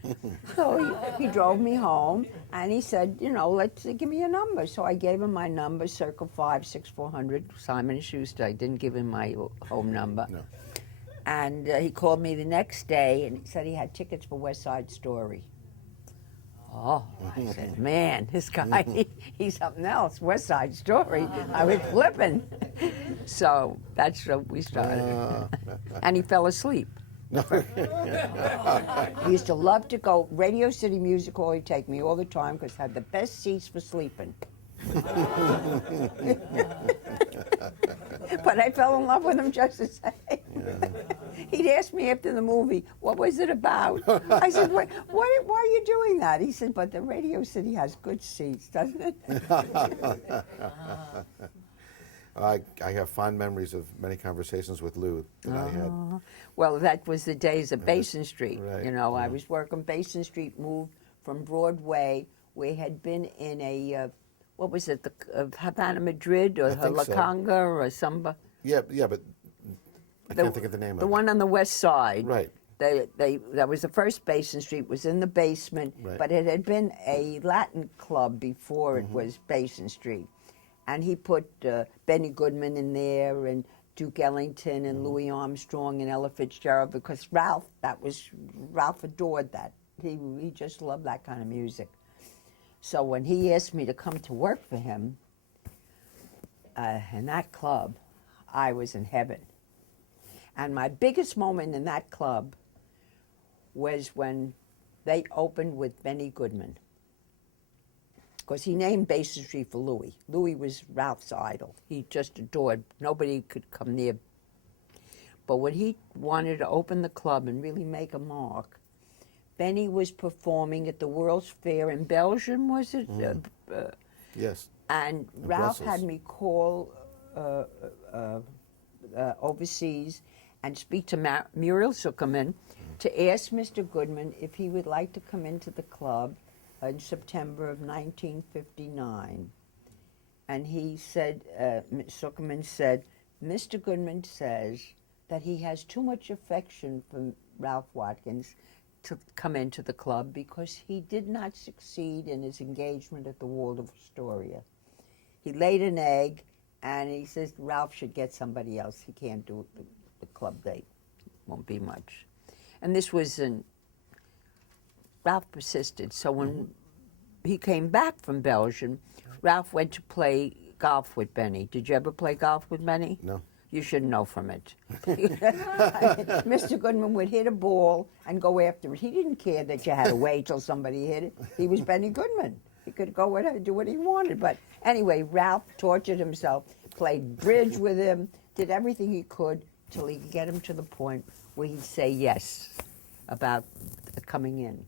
So he drove me home, and he said, you know, give me your number. So I gave him my number, Circle 56400, Simon & Schuster. I didn't give him my home number. No. And he called me the next day, and he said he had tickets for West Side Story. Oh, I said, man, this guy, he's something else. West Side Story. I was flipping. So that's what we started. And he fell asleep. He used to love to go. Radio City Music Hall, he'd take me all the time because it had the best seats for sleeping. But I fell in love with him just the same. Yeah. He'd ask me after the movie, what was it about? I said, why are you doing that? He said, but the Radio City has good seats, doesn't it? I have fond memories of many conversations with Lou that I had. Well, that was the days of Basin Street. Right. You know, I was working Basin Street, moved from Broadway. We had been in a, what was it, the Havana Madrid or La Conga or Samba? Yeah, but I can't think of the name of it. The one on the west side. Right. That was the first Basin Street, was in the basement, right. But it had been a Latin club before it was Basin Street. And he put Benny Goodman in there, and Duke Ellington, and Louis Armstrong, and Ella Fitzgerald, because Ralph adored that. He just loved that kind of music. So when he asked me to come to work for him in that club, I was in heaven. And my biggest moment in that club was when they opened with Benny Goodman. Because he named Basin Street for Louis. Louis was Ralph's idol. He just adored. Nobody could come near. But when he wanted to open the club and really make a mark, Benny was performing at the World's Fair in Belgium, was it? Yes. And In Ralph Brussels. had me call overseas and speak to Muriel Zuckerman to ask Mr. Goodman if he would like to come into the club in September of 1959. And he said, Zuckerman said, Mr. Goodman says that he has too much affection for Ralph Watkins to come into the club because he did not succeed in his engagement at the Waldorf Astoria. He laid an egg, and he says Ralph should get somebody else. He can't do the club date. Won't be much. And this was Ralph persisted. So when he came back from Belgium, Ralph went to play golf with Benny. Did you ever play golf with Benny? No. You should know from it. Mr. Goodman would hit a ball and go after it. He didn't care that you had to wait till somebody hit it. He was Benny Goodman. He could go and do what he wanted. But anyway, Ralph tortured himself, played bridge with him, did everything he could till he could get him to the point where he'd say yes about coming in.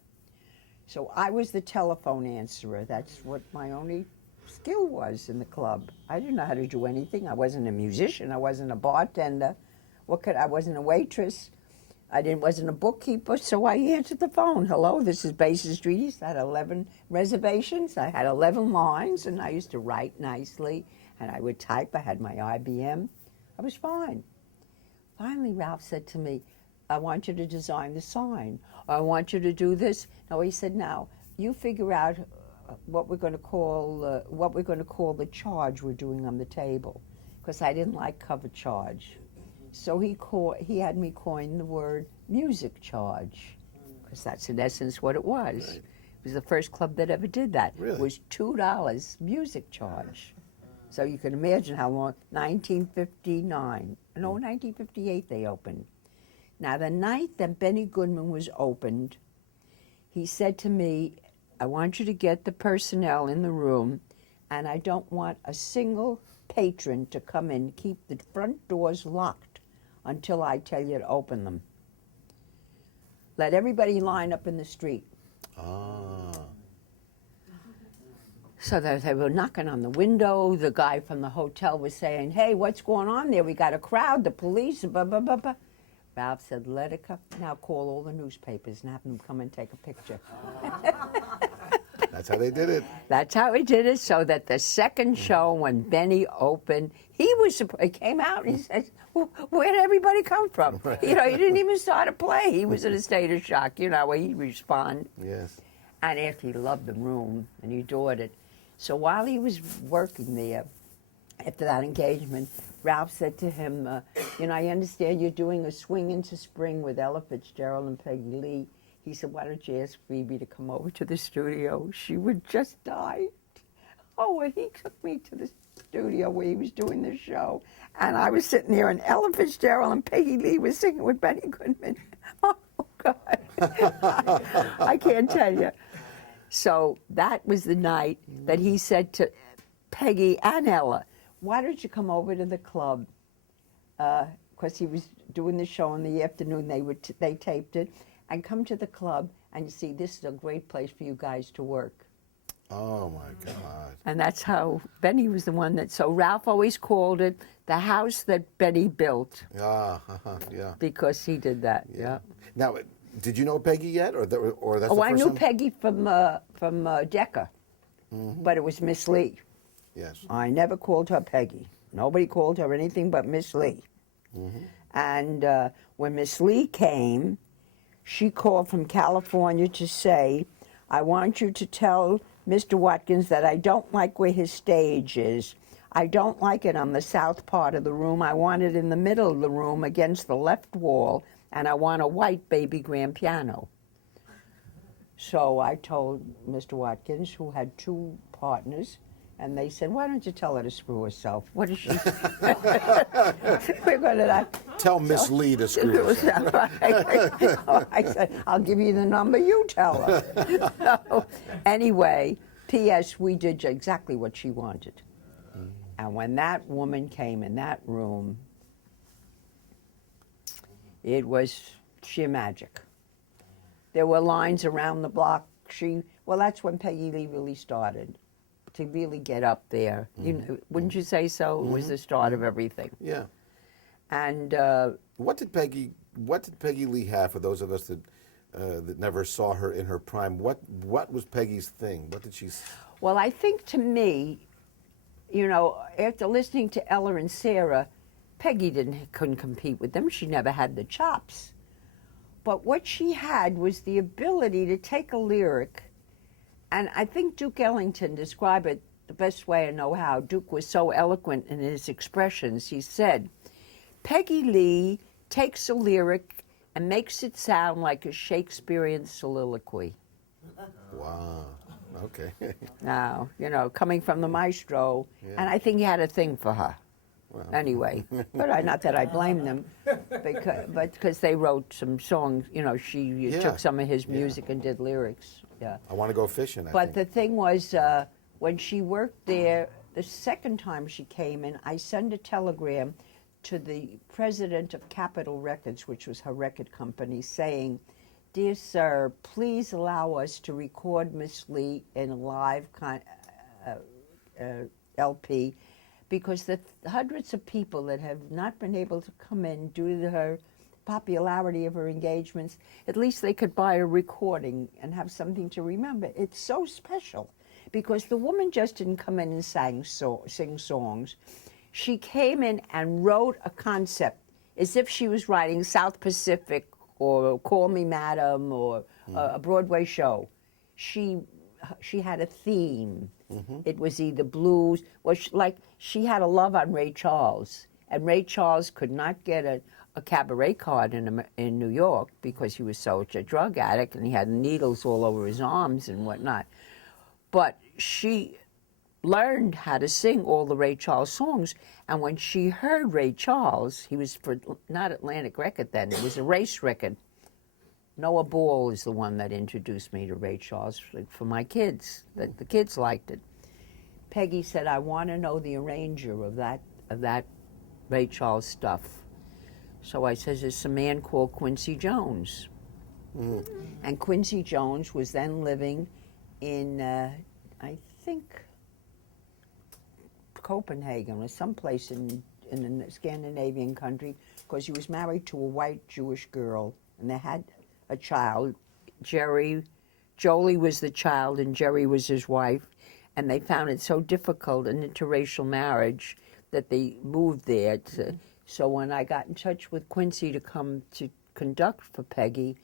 So I was the telephone answerer. That's what my only skill was in the club. I didn't know how to do anything. I wasn't a musician. I wasn't a bartender. I wasn't a waitress. Wasn't a bookkeeper, so I answered the phone. Hello, this is Basin Street. I had 11 reservations. I had 11 lines, and I used to write nicely, and I would type. I had my IBM. I was fine. Finally, Ralph said to me, I want you to design the sign. I want you to do this. No, he said, now, you figure out what we're going to call the charge we're doing on the table, because I didn't like cover charge. So he had me coin the word music charge, because that's in essence what it was. Right. It was the first club that ever did that. Really? It was $2 music charge. So you can imagine how long, 1958 they opened. Now the night that Benny Goodman was opened, he said to me, I want you to get the personnel in the room, and I don't want a single patron to come in. Keep the front doors locked until I tell you to open them. Let everybody line up in the street. Ah. So they were knocking on the window. The guy from the hotel was saying, hey, what's going on there? We got a crowd, the police, blah, blah, blah, blah. Ralph said, let it come. Now call all the newspapers and have them come and take a picture. That's how they did it. That's how he did it, so that the second show, when Benny opened, he came out and he says, well, where did everybody come from? Right. You know, he didn't even start a play. He was in a state of shock, you know, where he'd respond. Yes. And after he loved the room and he adored it. So while he was working there, after that engagement, Ralph said to him, you know, I understand you're doing a Swing into Spring with Ella Fitzgerald and Peggy Lee. He said, why don't you ask Phoebe to come over to the studio? She would just die. Oh, and he took me to the studio where he was doing the show. And I was sitting there, and Ella Fitzgerald and Peggy Lee was singing with Benny Goodman. Oh, God. I can't tell you. So that was the night that he said to Peggy and Ella, why don't you come over to the club? Because he was doing the show in the afternoon. They taped it. And come to the club and you see this is a great place for you guys to work. Oh, my God. And that's how Benny was the one that, so Ralph always called it the house that Benny built. Yeah, yeah. Because he did that, yeah. Now, did you know Peggy yet, or that's the first I knew time? Peggy from Decca, but it was Miss Lee. Yes. I never called her Peggy. Nobody called her anything but Miss Lee. And when Miss Lee came, she called from California to say, I want you to tell Mr. Watkins that I don't like where his stage is. I don't like it on the south part of the room. I want it in the middle of the room against the left wall, and I want a white baby grand piano. So I told Mr. Watkins, who had 2 partners, and they said, why don't you tell her to screw herself? What is she? We're going to Tell Miss Lee to screw herself. I said, I'll give you the number, you tell her. So, anyway, P.S., we did exactly what she wanted. And when that woman came in that room, it was sheer magic. There were lines around the block. Well, that's when Peggy Lee really started to really get up there. You know, wouldn't you say so? It was the start of everything. Yeah. And what did Peggy Lee have, for those of us that never saw her in her prime? What was Peggy's thing? What did she? Well, I think to me, you know, after listening to Ella and Sarah, Peggy couldn't compete with them. She never had the chops. But what she had was the ability to take a lyric, and I think Duke Ellington described it the best way I know how. Duke was so eloquent in his expressions. He said, Peggy Lee takes a lyric and makes it sound like a Shakespearean soliloquy. Wow. Okay. Now, you know, coming from the maestro, and I think he had a thing for her. Well. Anyway, but not that I blame them, because they wrote some songs. You know, she took some of his music and did lyrics. Yeah. I want to go fishing. But the thing was, when she worked there, the second time she came in, I sent a telegram to the president of Capitol Records, which was her record company, saying, "Dear sir, please allow us to record Miss Lee in a live LP." Because the hundreds of people that have not been able to come in due to her popularity of her engagements, at least they could buy a recording and have something to remember. It's so special because the woman just didn't come in and sing songs. She came in and wrote a concept as if she was writing South Pacific or Call Me Madam or a Broadway show. She had a theme. It was either blues, or she had a love on Ray Charles, and Ray Charles could not get a cabaret card in New York because he was such a drug addict and he had needles all over his arms and whatnot. But she learned how to sing all the Ray Charles songs, and when she heard Ray Charles, he was for not Atlantic Record then, it was a race record. Noah Ball is the one that introduced me to Ray Charles for my kids. The kids liked it. Peggy said, "I want to know the arranger of that Ray Charles stuff." So I says, "It's a man called Quincy Jones." And Quincy Jones was then living in, I think, Copenhagen or someplace in the Scandinavian country, because he was married to a white Jewish girl, and they had a child, Jerry. Jolie was the child and Jerry was his wife, and they found it so difficult, an interracial marriage, that they moved there. So when I got in touch with Quincy to come to conduct for Peggy,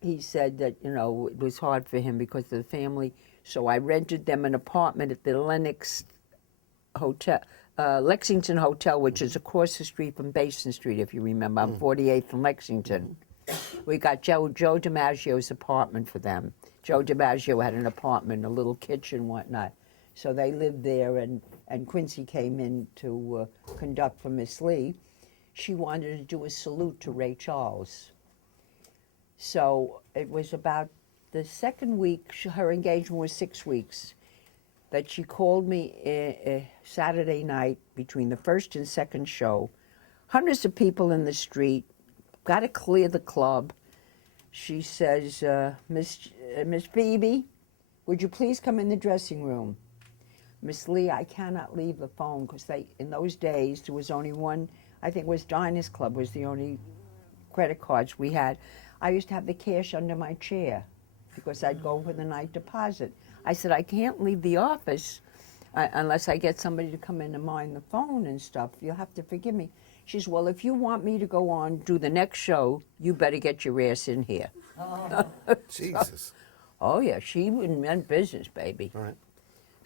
he said that, you know, it was hard for him because of the family. So I rented them an apartment at the Lexington Hotel, which is across the street from Basin Street, if you remember, on 48th and Lexington. We got Joe DiMaggio's apartment for them. Joe DiMaggio had an apartment, a little kitchen, whatnot. So they lived there, and Quincy came in to conduct for Miss Lee. She wanted to do a salute to Ray Charles. So it was about the second week, her engagement was 6 weeks, that she called me Saturday night between the first and second show. Hundreds of people in the street, got to clear the club. She says, Miss Phoebe, would you please come in the dressing room? Miss Lee, I cannot leave the phone, because in those days there was only one, I think it was Diners Club was the only credit cards we had. I used to have the cash under my chair because I'd go for the night deposit. I said, I can't leave the office unless I get somebody to come in and mind the phone and stuff. You'll have to forgive me. She says, well, if you want me to go on, do the next show, you better get your ass in here. Jesus. Oh, yeah, she meant business, baby. All right.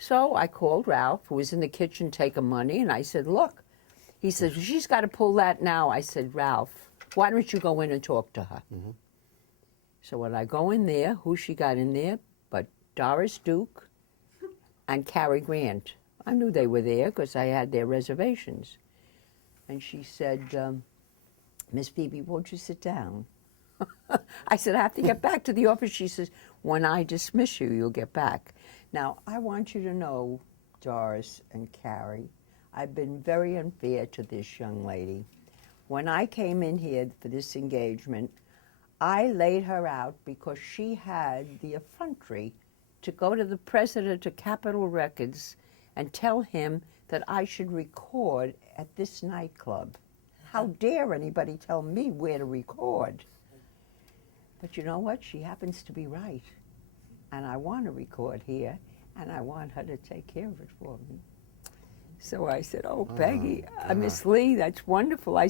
So I called Ralph, who was in the kitchen taking money, and I said, look. He says, she's got to pull that now. I said, Ralph, why don't you go in and talk to her? Mm-hmm. So when I go in there, who she got in there but Doris Duke and Cary Grant. I knew they were there because I had their reservations. And she said, Miss Phoebe, won't you sit down? I said, I have to get back to the office. She says, when I dismiss you, you'll get back. Now, I want you to know, Doris and Cary, I've been very unfair to this young lady. When I came in here for this engagement, I laid her out because she had the effrontery to go to the president of Capitol Records and tell him that I should record at this nightclub. How dare anybody tell me where to record? But you know what? She happens to be right. And I want to record here, and I want her to take care of it for me. So I said, oh, Peggy, Miss Lee, that's wonderful.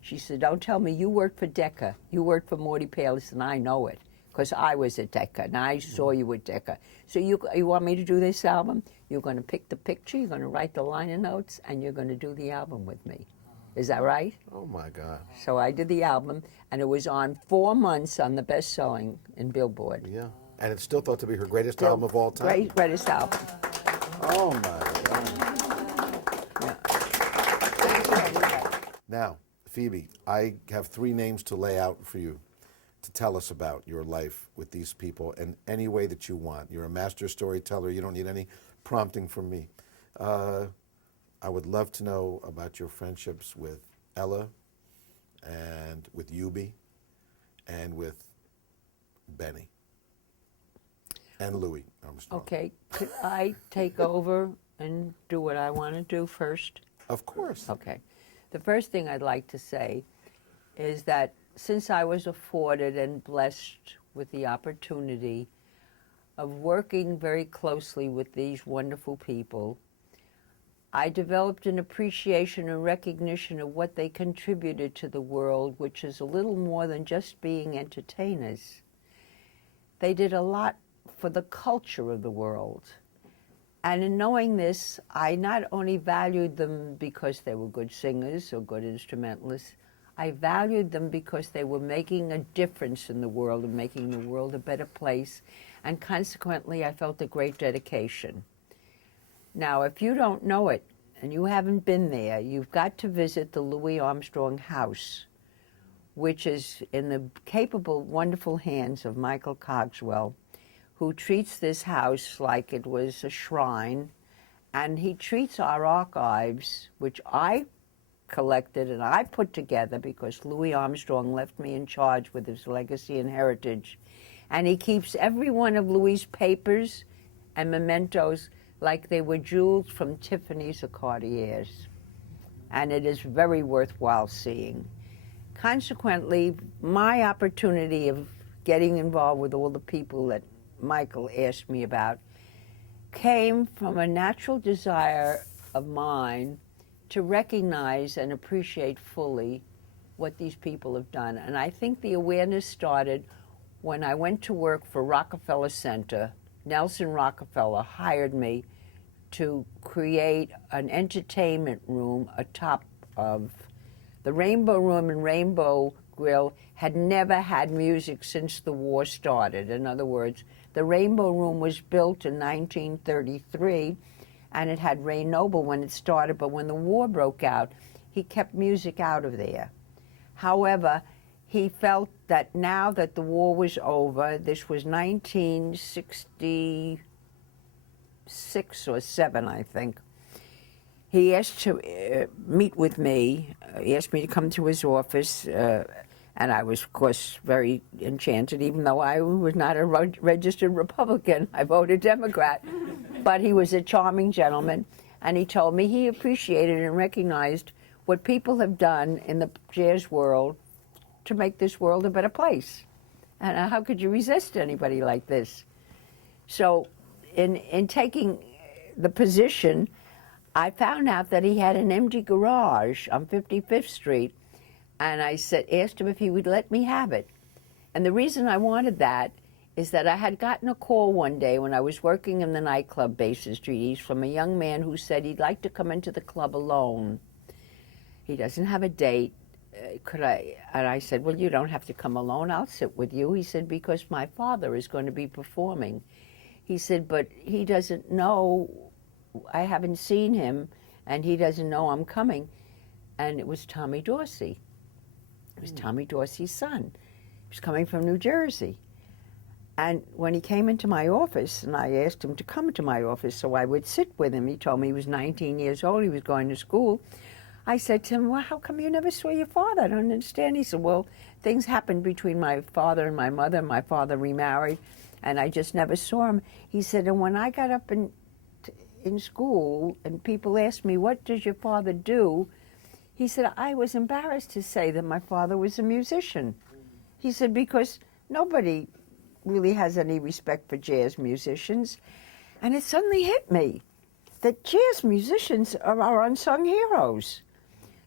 She said, don't tell me you worked for Decca. You worked for Morty Palis, and I know it, because I was at Decca, and I saw you at Decca. So you want me to do this album? You're going to pick the picture, you're going to write the liner notes, and you're going to do the album with me. Is that right? Oh, my God. So I did the album, and it was on 4 months on the best-selling in Billboard. Yeah, and it's still thought to be her greatest album of all time? Greatest album. Oh, my God. Now, Phoebe, I have 3 names to lay out for you to tell us about your life with these people in any way that you want. You're a master storyteller. You don't need any prompting from me. I would love to know about your friendships with Ella and with Yubi and with Benny and Louis Armstrong. Okay, could I take over and do what I want to do first? Of course. Okay. The first thing I'd like to say is that since I was afforded and blessed with the opportunity of working very closely with these wonderful people, I developed an appreciation and recognition of what they contributed to the world, which is a little more than just being entertainers. They did a lot for the culture of the world. And in knowing this, I not only valued them because they were good singers or good instrumentalists, I valued them because they were making a difference in the world and making the world a better place. And consequently, I felt a great dedication. Now, if you don't know it and you haven't been there, you've got to visit the Louis Armstrong House, which is in the capable, wonderful hands of Michael Cogswell, who treats this house like it was a shrine, and he treats our archives, which I collected and I put together because Louis Armstrong left me in charge with his legacy and heritage, and he keeps every one of Louis' papers and mementos like they were jewels from Tiffany's or Cartier's, and it is very worthwhile seeing. Consequently, my opportunity of getting involved with all the people that Michael asked me about came from a natural desire of mine to recognize and appreciate fully what these people have done. And I think the awareness started when I went to work for Rockefeller Center. Nelson Rockefeller hired me to create an entertainment room atop of the Rainbow Room and Rainbow Grill had never had music since the war started. In other words, the Rainbow Room was built in 1933, and it had Ray Noble when it started, but when the war broke out, he kept music out of there. However, he felt that now that the war was over, this was 1966 or 7, I think, he asked to meet with me. He asked me to come to his office, and I was, of course, very enchanted, even though I was not a registered Republican. I voted Democrat. But he was a charming gentleman, and he told me he appreciated and recognized what people have done in the jazz world to make this world a better place. And how could you resist anybody like this? So in taking the position, I found out that he had an empty garage on 55th Street, and I asked him if he would let me have it. And the reason I wanted that is that I had gotten a call one day when I was working in the nightclub Basin Street East from a young man who said he'd like to come into the club alone. He doesn't have a date. Could I? And I said, well, you don't have to come alone. I'll sit with you. He said, because my father is going to be performing. He said, but he doesn't know. I haven't seen him, and he doesn't know I'm coming. And it was Tommy Dorsey. It was Tommy Dorsey's son. He was coming from New Jersey. And when he came into my office, and I asked him to come to my office so I would sit with him, he told me he was 19 years old, he was going to school. I said to him, well, how come you never saw your father? I don't understand. He said, well, things happened between my father and my mother. My father remarried, and I just never saw him. He said, and when I got up in school and people asked me, what does your father do? He said, I was embarrassed to say that my father was a musician. He said, because nobody really has any respect for jazz musicians. And it suddenly hit me that jazz musicians are our unsung heroes.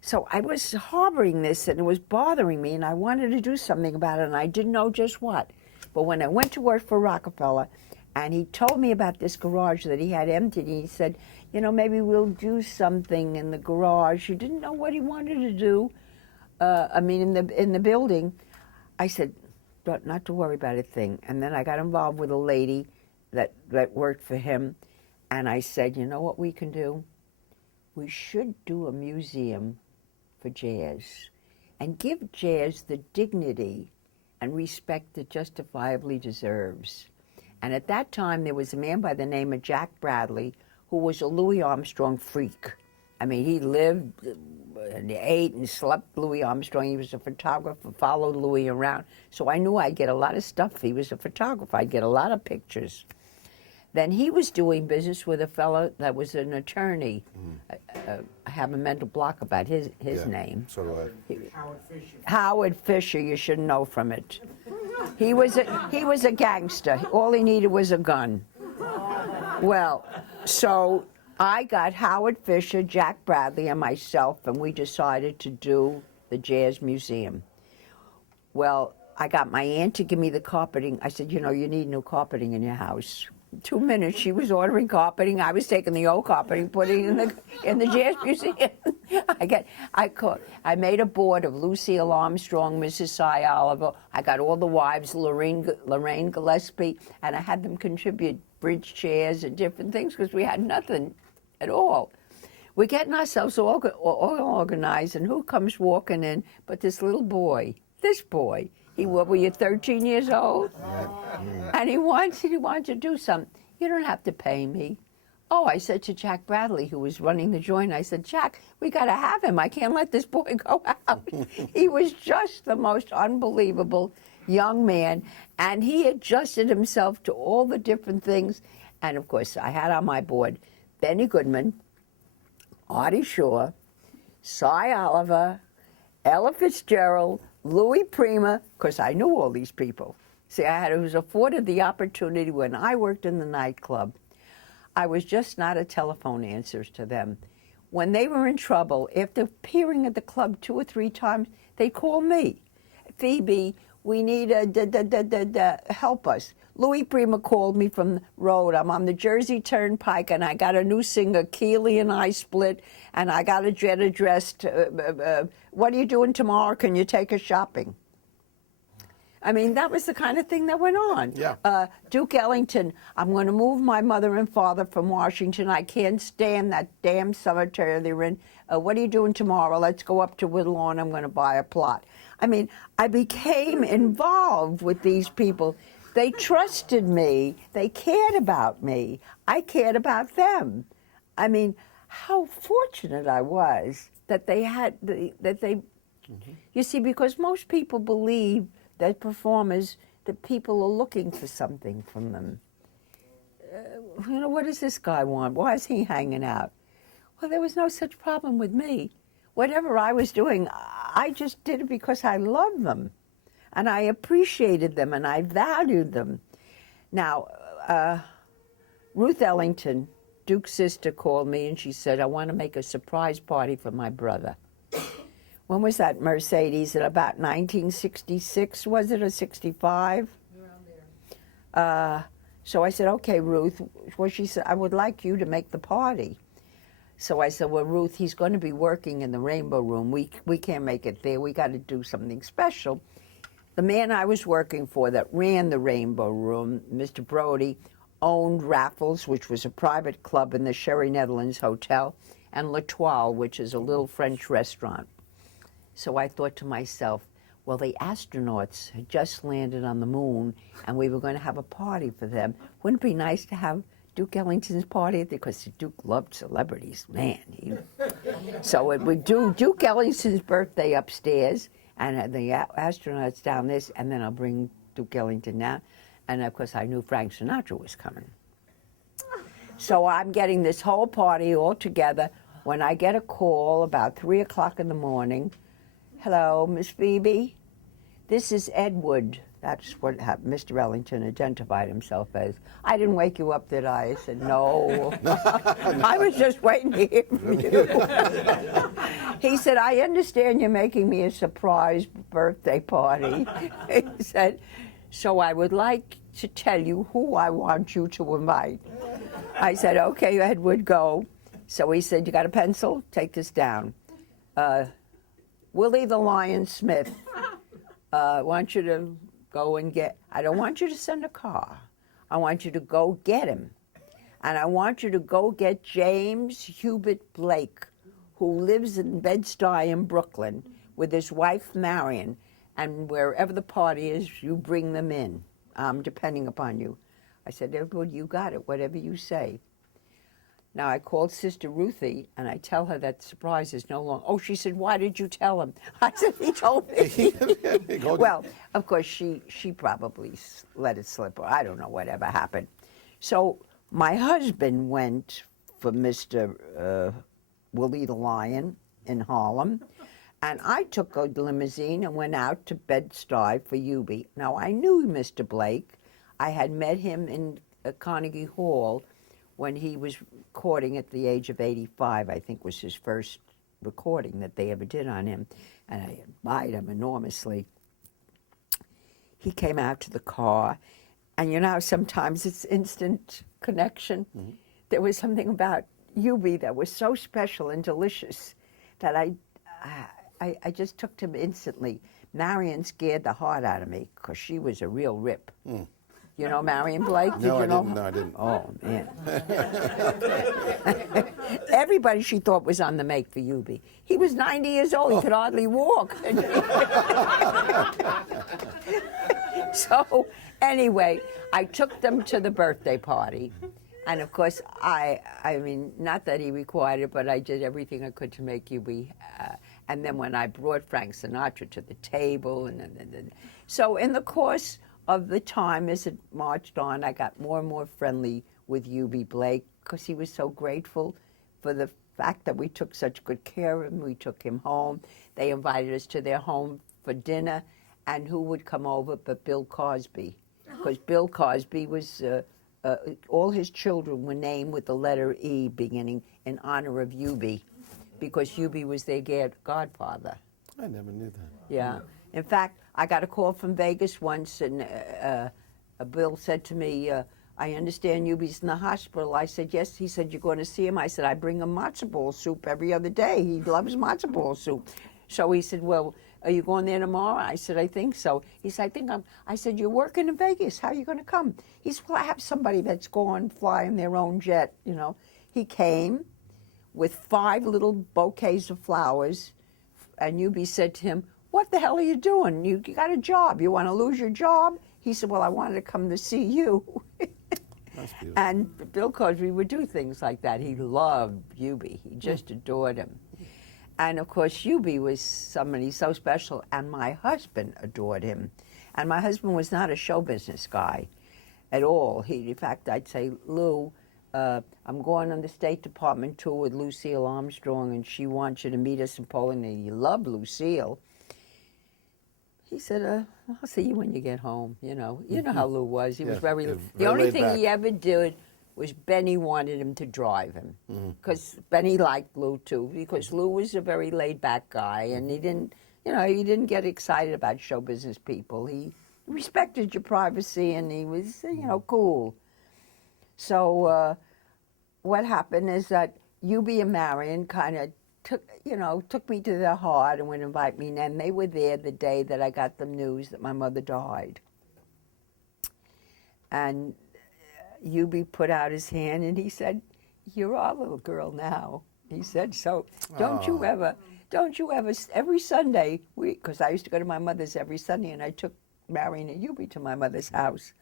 So I was harboring this, and it was bothering me, and I wanted to do something about it, and I didn't know just what. But when I went to work for Rockefeller, and he told me about this garage that he had emptied, and he said, you know, maybe we'll do something in the garage. He didn't know what he wanted to do, in the building. I said, not to worry about a thing. And then I got involved with a lady that worked for him, and I said, you know what we can do? We should do a museum for jazz and give jazz the dignity and respect it justifiably deserves. And at that time, there was a man by the name of Jack Bradley who was a Louis Armstrong freak. I mean, he lived and ate and slept Louis Armstrong. He was a photographer, followed Louis around. So I knew I'd get a lot of stuff. He was a photographer. I'd get a lot of pictures. Then he was doing business with a fellow that was an attorney. I have a mental block about his name. So do I. Howard Fisher. Howard Fisher, you should know from it. He was a gangster. All he needed was a gun. Well, so I got Howard Fisher, Jack Bradley, and myself, and we decided to do the Jazz Museum. Well, I got my aunt to give me the carpeting. I said, you know, you need new carpeting in your house. 2 minutes, she was ordering carpeting. I was taking the old carpeting, putting it in the Jazz Museum. I made a board of Lucille Armstrong, Mrs. Cy Oliver. I got all the wives, Lorraine Gillespie, and I had them contribute bridge chairs and different things because we had nothing at all. We're getting ourselves all organized, and who comes walking in but this little boy? This boy. Were you 13 years old? And he wanted to do something. You don't have to pay me. Oh, I said to Jack Bradley, who was running the joint, I said, Jack, we got to have him. I can't let this boy go out. He was just the most unbelievable young man, and he adjusted himself to all the different things. And, of course, I had on my board Benny Goodman, Artie Shaw, Cy Oliver, Ella Fitzgerald, Louis Prima, because I knew all these people. See, I was afforded the opportunity when I worked in the nightclub. I was just not a telephone answer to them. When they were in trouble, after appearing at the club 2 or 3 times, they called me. Phoebe, we need help us. Louis Prima called me from the road. I'm on the Jersey Turnpike, and I got a new singer. Keely and I split, and I got to get addressed. What are you doing tomorrow? Can you take us shopping? I mean, that was the kind of thing that went on. Yeah. Duke Ellington, I'm going to move my mother and father from Washington. I can't stand that damn cemetery they're in. What are you doing tomorrow? Let's go up to Woodlawn. I'm going to buy a plot. I mean, I became involved with these people. They trusted me. They cared about me. I cared about them. I mean, how fortunate I was that they had, you see, because most people believe that performers, that people are looking for something from them. You know, what does this guy want? Why is he hanging out? Well, there was no such problem with me. Whatever I was doing, I just did it because I loved them. And I appreciated them, and I valued them. Now, Ruth Ellington, Duke's sister, called me, and she said, I want to make a surprise party for my brother. When was that, Mercedes? At about 1966, was it, or 65? Around there. So I said, okay, Ruth. Well, she said, I would like you to make the party. So I said, well, Ruth, he's going to be working in the Rainbow Room. We can't make it there. We got to do something special. The man I was working for that ran the Rainbow Room, Mr. Brody, owned Raffles, which was a private club in the Sherry Netherlands Hotel, and L'Etoile, which is a little French restaurant. So I thought to myself, well, the astronauts had just landed on the moon, and we were going to have a party for them. Wouldn't it be nice to have Duke Ellington's party? Because Duke loved celebrities, man. So it would do Duke Ellington's birthday upstairs, and the astronauts down this, and then I'll bring Duke Ellington down. And of course, I knew Frank Sinatra was coming. So I'm getting this whole party all together when I get a call about 3 o'clock in the morning. Hello, Miss Phoebe. This is Edward. That's what Mr. Ellington identified himself as. I didn't wake you up, did I? I said, no. I was just waiting to hear from you. He said, I understand you're making me a surprise birthday party. He said, so I would like to tell you who I want you to invite. I said, okay, Edward, go. So he said, you got a pencil? Take this down. Willie the Lion Smith. I want you to go and get, I don't want you to send a car. I want you to go get him. And I want you to go get James Hubert Blake, who lives in Bed-Stuy in Brooklyn with his wife Marion. And wherever the party is, you bring them in, depending upon you. I said, Edward, you got it, whatever you say. Now, I called Sister Ruthie, and I tell her that surprise is no longer. Oh, she said, why did you tell him? I said, he told me. Well, of course, she probably let it slip, or I don't know, whatever happened. So my husband went for Mr. Willie the Lion in Harlem, and I took a limousine and went out to Bed-Stuy for Hubie. Now, I knew Mr. Blake. I had met him in Carnegie Hall when he was recording at the age of 85, I think was his first recording that they ever did on him, and I admired him enormously. He came out to the car, and you know, sometimes it's instant connection. Mm-hmm. There was something about Hubie that was so special and delicious that I just took to him instantly. Marion scared the heart out of me because she was a real rip. Mm. You know Marion Blake? No, Did you know? No, I didn't. Oh, man. Everybody she thought was on the make for Hubie. He was 90 years old. He could hardly walk. So, anyway, I took them to the birthday party. And, of course, I mean, not that he required it, but I did everything I could to make Hubie. And then when I brought Frank Sinatra to the table, so in the course of the time as it marched on, I got more and more friendly with Hubie Blake because he was so grateful for the fact that we took such good care of him. We took him home. They invited us to their home for dinner, and who would come over but Bill Cosby? Because Bill Cosby was, all his children were named with the letter E beginning in honor of Hubie, because Hubie was their godfather. I never knew that. Yeah. In fact, I got a call from Vegas once, and Bill said to me, I understand Hubie's in the hospital. I said, yes. He said, you're going to see him? I said, I bring him matzo ball soup every other day. He loves matzo ball soup. So he said, well, are you going there tomorrow? I said, I think so. He said, I said, you're working in Vegas. How are you going to come? He said, well, I have somebody that's going flying their own jet, you know. He came with 5 little bouquets of flowers, and Hubie said to him, what the hell are you doing? You got a job. You want to lose your job? He said, well, I wanted to come to see you. That's beautiful. And Bill Cosby would do things like that. He loved Hubie. He just adored him. And, of course, Hubie was somebody so special, and my husband adored him. And my husband was not a show business guy at all. In fact, I'd say, Lou, I'm going on the State Department tour with Lucille Armstrong, and she wants you to meet us in Poland. And he loved Lucille. He said, I'll see you when you get home, you know. You know how Lou was. He was very the only thing he ever did was Benny wanted him to drive him. Because Benny liked Lou, too, because Lou was a very laid-back guy, and he didn't get excited about show business people. He respected your privacy, and he was, cool. So what happened is that Eubie and Marion kind of took me to their heart and would invite me, and they were there the day that I got the news that my mother died. And Eubie put out his hand and he said, "You're our little girl now." He said, "So don't you ever, every Sunday, because I used to go to my mother's every Sunday, and I took Marion and Eubie to my mother's house."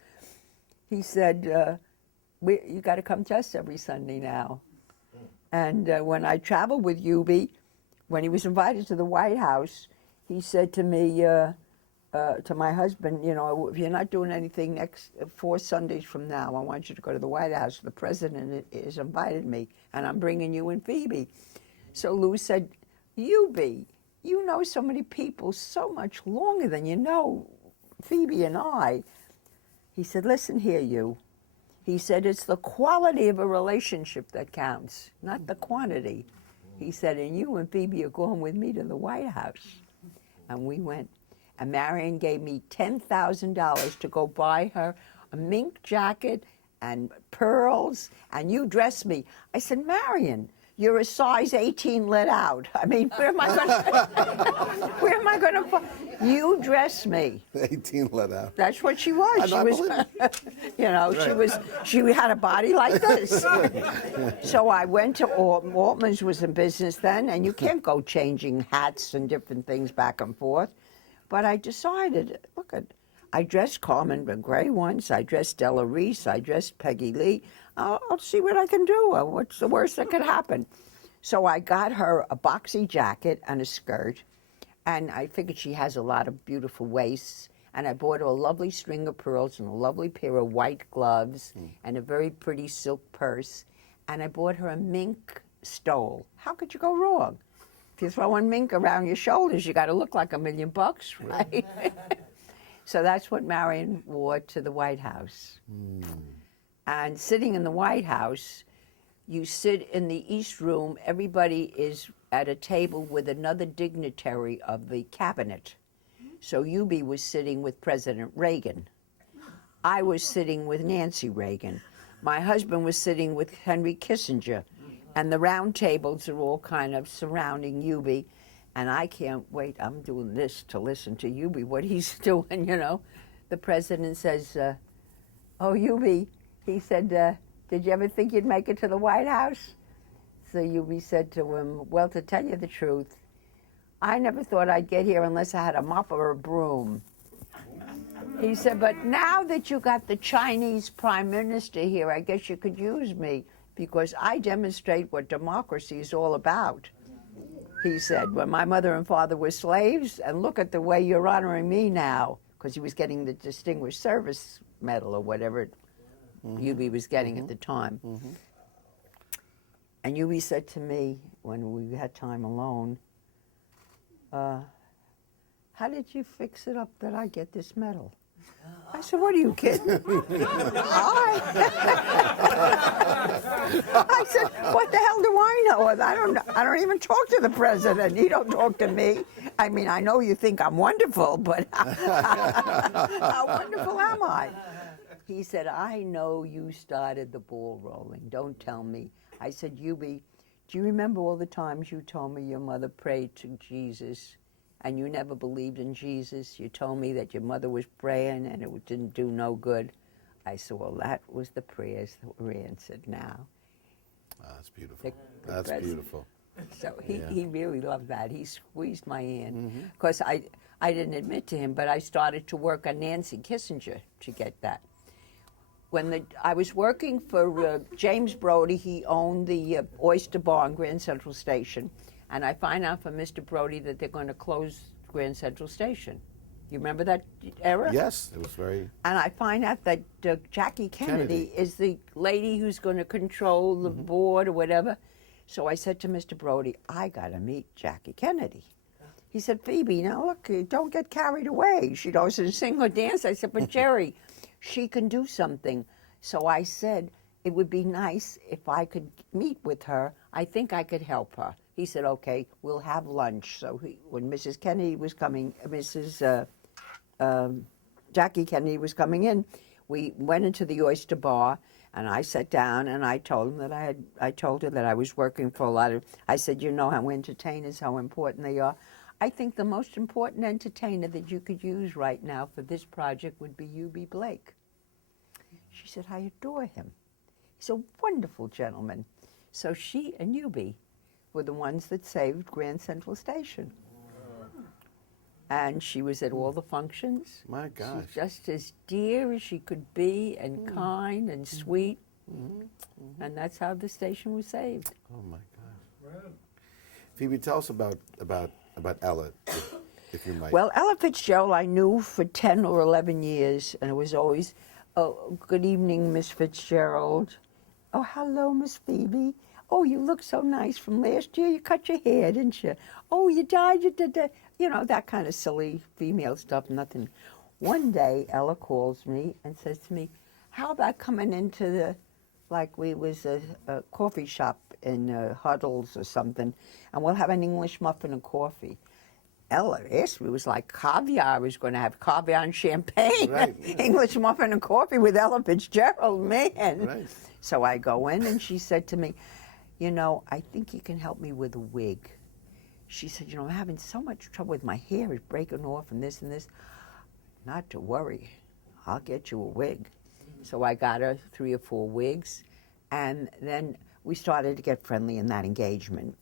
He said, "You got to come to us every Sunday now." And when I traveled with Eubie, when he was invited to the White House, he said to me, to my husband, "If you're not doing anything next 4 Sundays from now, I want you to go to the White House. The president has invited me, and I'm bringing you and Phoebe." So Lou said, "Eubie, you know so many people so much longer than you know Phoebe and I." He said, "Listen here, you." He said, "It's the quality of a relationship that counts, not the quantity." He said, "And you and Phoebe are going with me to the White House." And we went. And Marion gave me $10,000 to go buy her a mink jacket and pearls, and you dress me. I said, "Marion, you're a size 18 let out. I mean, where am I going to find? You dress me." 18 let out. That's what she was. She had a body like this. So I went to Altman's was in business then, and you can't go changing hats and different things back and forth. But I decided, I dressed Carmen Gray once, I dressed Stella Reese, I dressed Peggy Lee. I'll see what I can do. What's the worst that could happen? So I got her a boxy jacket and a skirt, and I figured she has a lot of beautiful waists, and I bought her a lovely string of pearls and a lovely pair of white gloves and a very pretty silk purse, and I bought her a mink stole. How could you go wrong? If you're throwing mink around your shoulders, you got to look like $1 million, right? So that's what Marion wore to the White House. And sitting in the White House, you sit in the East Room. Everybody is at a table with another dignitary of the cabinet. So Eubie was sitting with President Reagan. I was sitting with Nancy Reagan. My husband was sitting with Henry Kissinger. And the round tables are all kind of surrounding Eubie. And I can't wait. I'm doing this to listen to Eubie, what he's doing, The president says, "Oh, Eubie," he said, "did you ever think you'd make it to the White House?" So Eubie said to him, "Well, to tell you the truth, I never thought I'd get here unless I had a mop or a broom." He said, "But now that you got the Chinese prime minister here, I guess you could use me, because I demonstrate what democracy is all about." He said, "When my mother and father were slaves, and look at the way you're honoring me now," because he was getting the Distinguished Service Medal or whatever Eubie was getting at the time. And Eubie said to me, when we had time alone, "How did you fix it up that I get this medal?" I said, "What are you kidding?" I said, "What the hell do I know? I don't even talk to the president. He don't talk to me. I mean, I know you think I'm wonderful, but how wonderful am I?" He said, "I know you started the ball rolling. Don't tell me." I said, "Eubie, do you remember all the times you told me your mother prayed to Jesus and you never believed in Jesus? You told me that your mother was praying and it didn't do no good." I said, "Well, that was the prayers that were answered now." Oh, that's beautiful. That's beautiful. So he really loved that. He squeezed my hand. Because I didn't admit to him, but I started to work on Nancy Kissinger to get that. When I was working for James Brody, he owned the Oyster Bar on Grand Central Station, and I find out from Mr. Brody that they're going to close Grand Central Station. You remember that era? Yes, it was very... And I find out that Jackie Kennedy is the lady who's going to control the board or whatever. So I said to Mr. Brody, "I got to meet Jackie Kennedy." He said, "Phoebe, now look, don't get carried away. She doesn't sing or dance." I said, "But Jerry, she can do something." So I said, "It would be nice if I could meet with her. I think I could help her." He said, "Okay, we'll have lunch." So when Mrs. Kennedy was coming, Jackie Kennedy was coming in, we went into the Oyster Bar, and I sat down and I told him that I told her that I was working for a lot of, I said, you know how entertainers, how important they are. I think the most important entertainer that you could use right now for this project would be U.B. Blake. She said, I adore him. He's a wonderful gentleman. So she and U.B. were the ones that saved Grand Central Station. And she was at all the functions. My gosh. She's just as dear as she could be, and kind and sweet. And that's how the station was saved. Oh my gosh. Phoebe, tell us about Ella, if you might. Well, Ella Fitzgerald I knew for 10 or 11 years, and it was always, oh, good evening, Miss Fitzgerald. Oh, hello, Miss Phoebe. Oh, you look so nice from last year. You cut your hair, didn't you? Oh, you dyed, you did that. You know, that kind of silly female stuff, nothing. One day, Ella calls me and says to me, how about coming into the, like we was a coffee shop in Huddles or something, and we'll have an English muffin and coffee. Ella asked me, it was like caviar. I was going to have caviar and champagne. Right. English muffin and coffee with Ella Fitzgerald, man. Right. So I go in, and she said to me, you know, I think you can help me with a wig. She said, you know, I'm having so much trouble with my hair. It's breaking off and this and this. Not to worry. I'll get you a wig. So I got her 3 or 4 wigs, and then we started to get friendly in that engagement.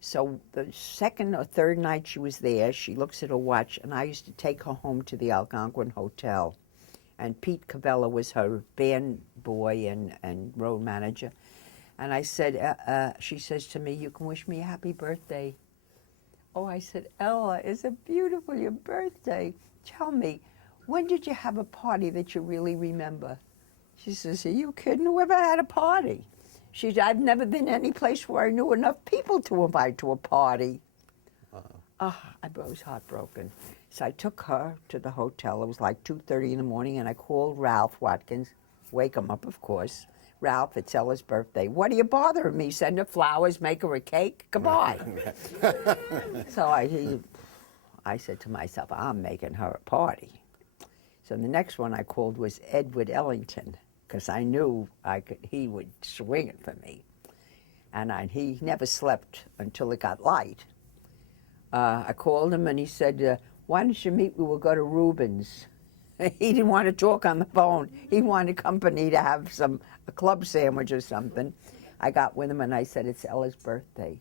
So the second or third night she was there, she looks at her watch, and I used to take her home to the Algonquin Hotel. And Pete Cavella was her band boy and road manager. And I said, she says to me, you can wish me a happy birthday. Oh, I said, Ella, is it beautiful, your birthday? Tell me, when did you have a party that you really remember? She says, are you kidding? Whoever had a party? She said, I've never been any place where I knew enough people to invite to a party. I was heartbroken. So I took her to the hotel. It was like 2:30 in the morning, and I called Ralph Watkins. Wake him up, of course. Ralph, it's Ella's birthday. What are you bothering me? Send her flowers, make her a cake? Goodbye. So I said to myself, I'm making her a party. So the next one I called was Edward Ellington, because I knew he would swing it for me. And he never slept until it got light. I called him, and he said, why don't you meet me? We'll go to Rubens. He didn't want to talk on the phone. He wanted company to have a club sandwich or something. I got with him, and I said, it's Ella's birthday.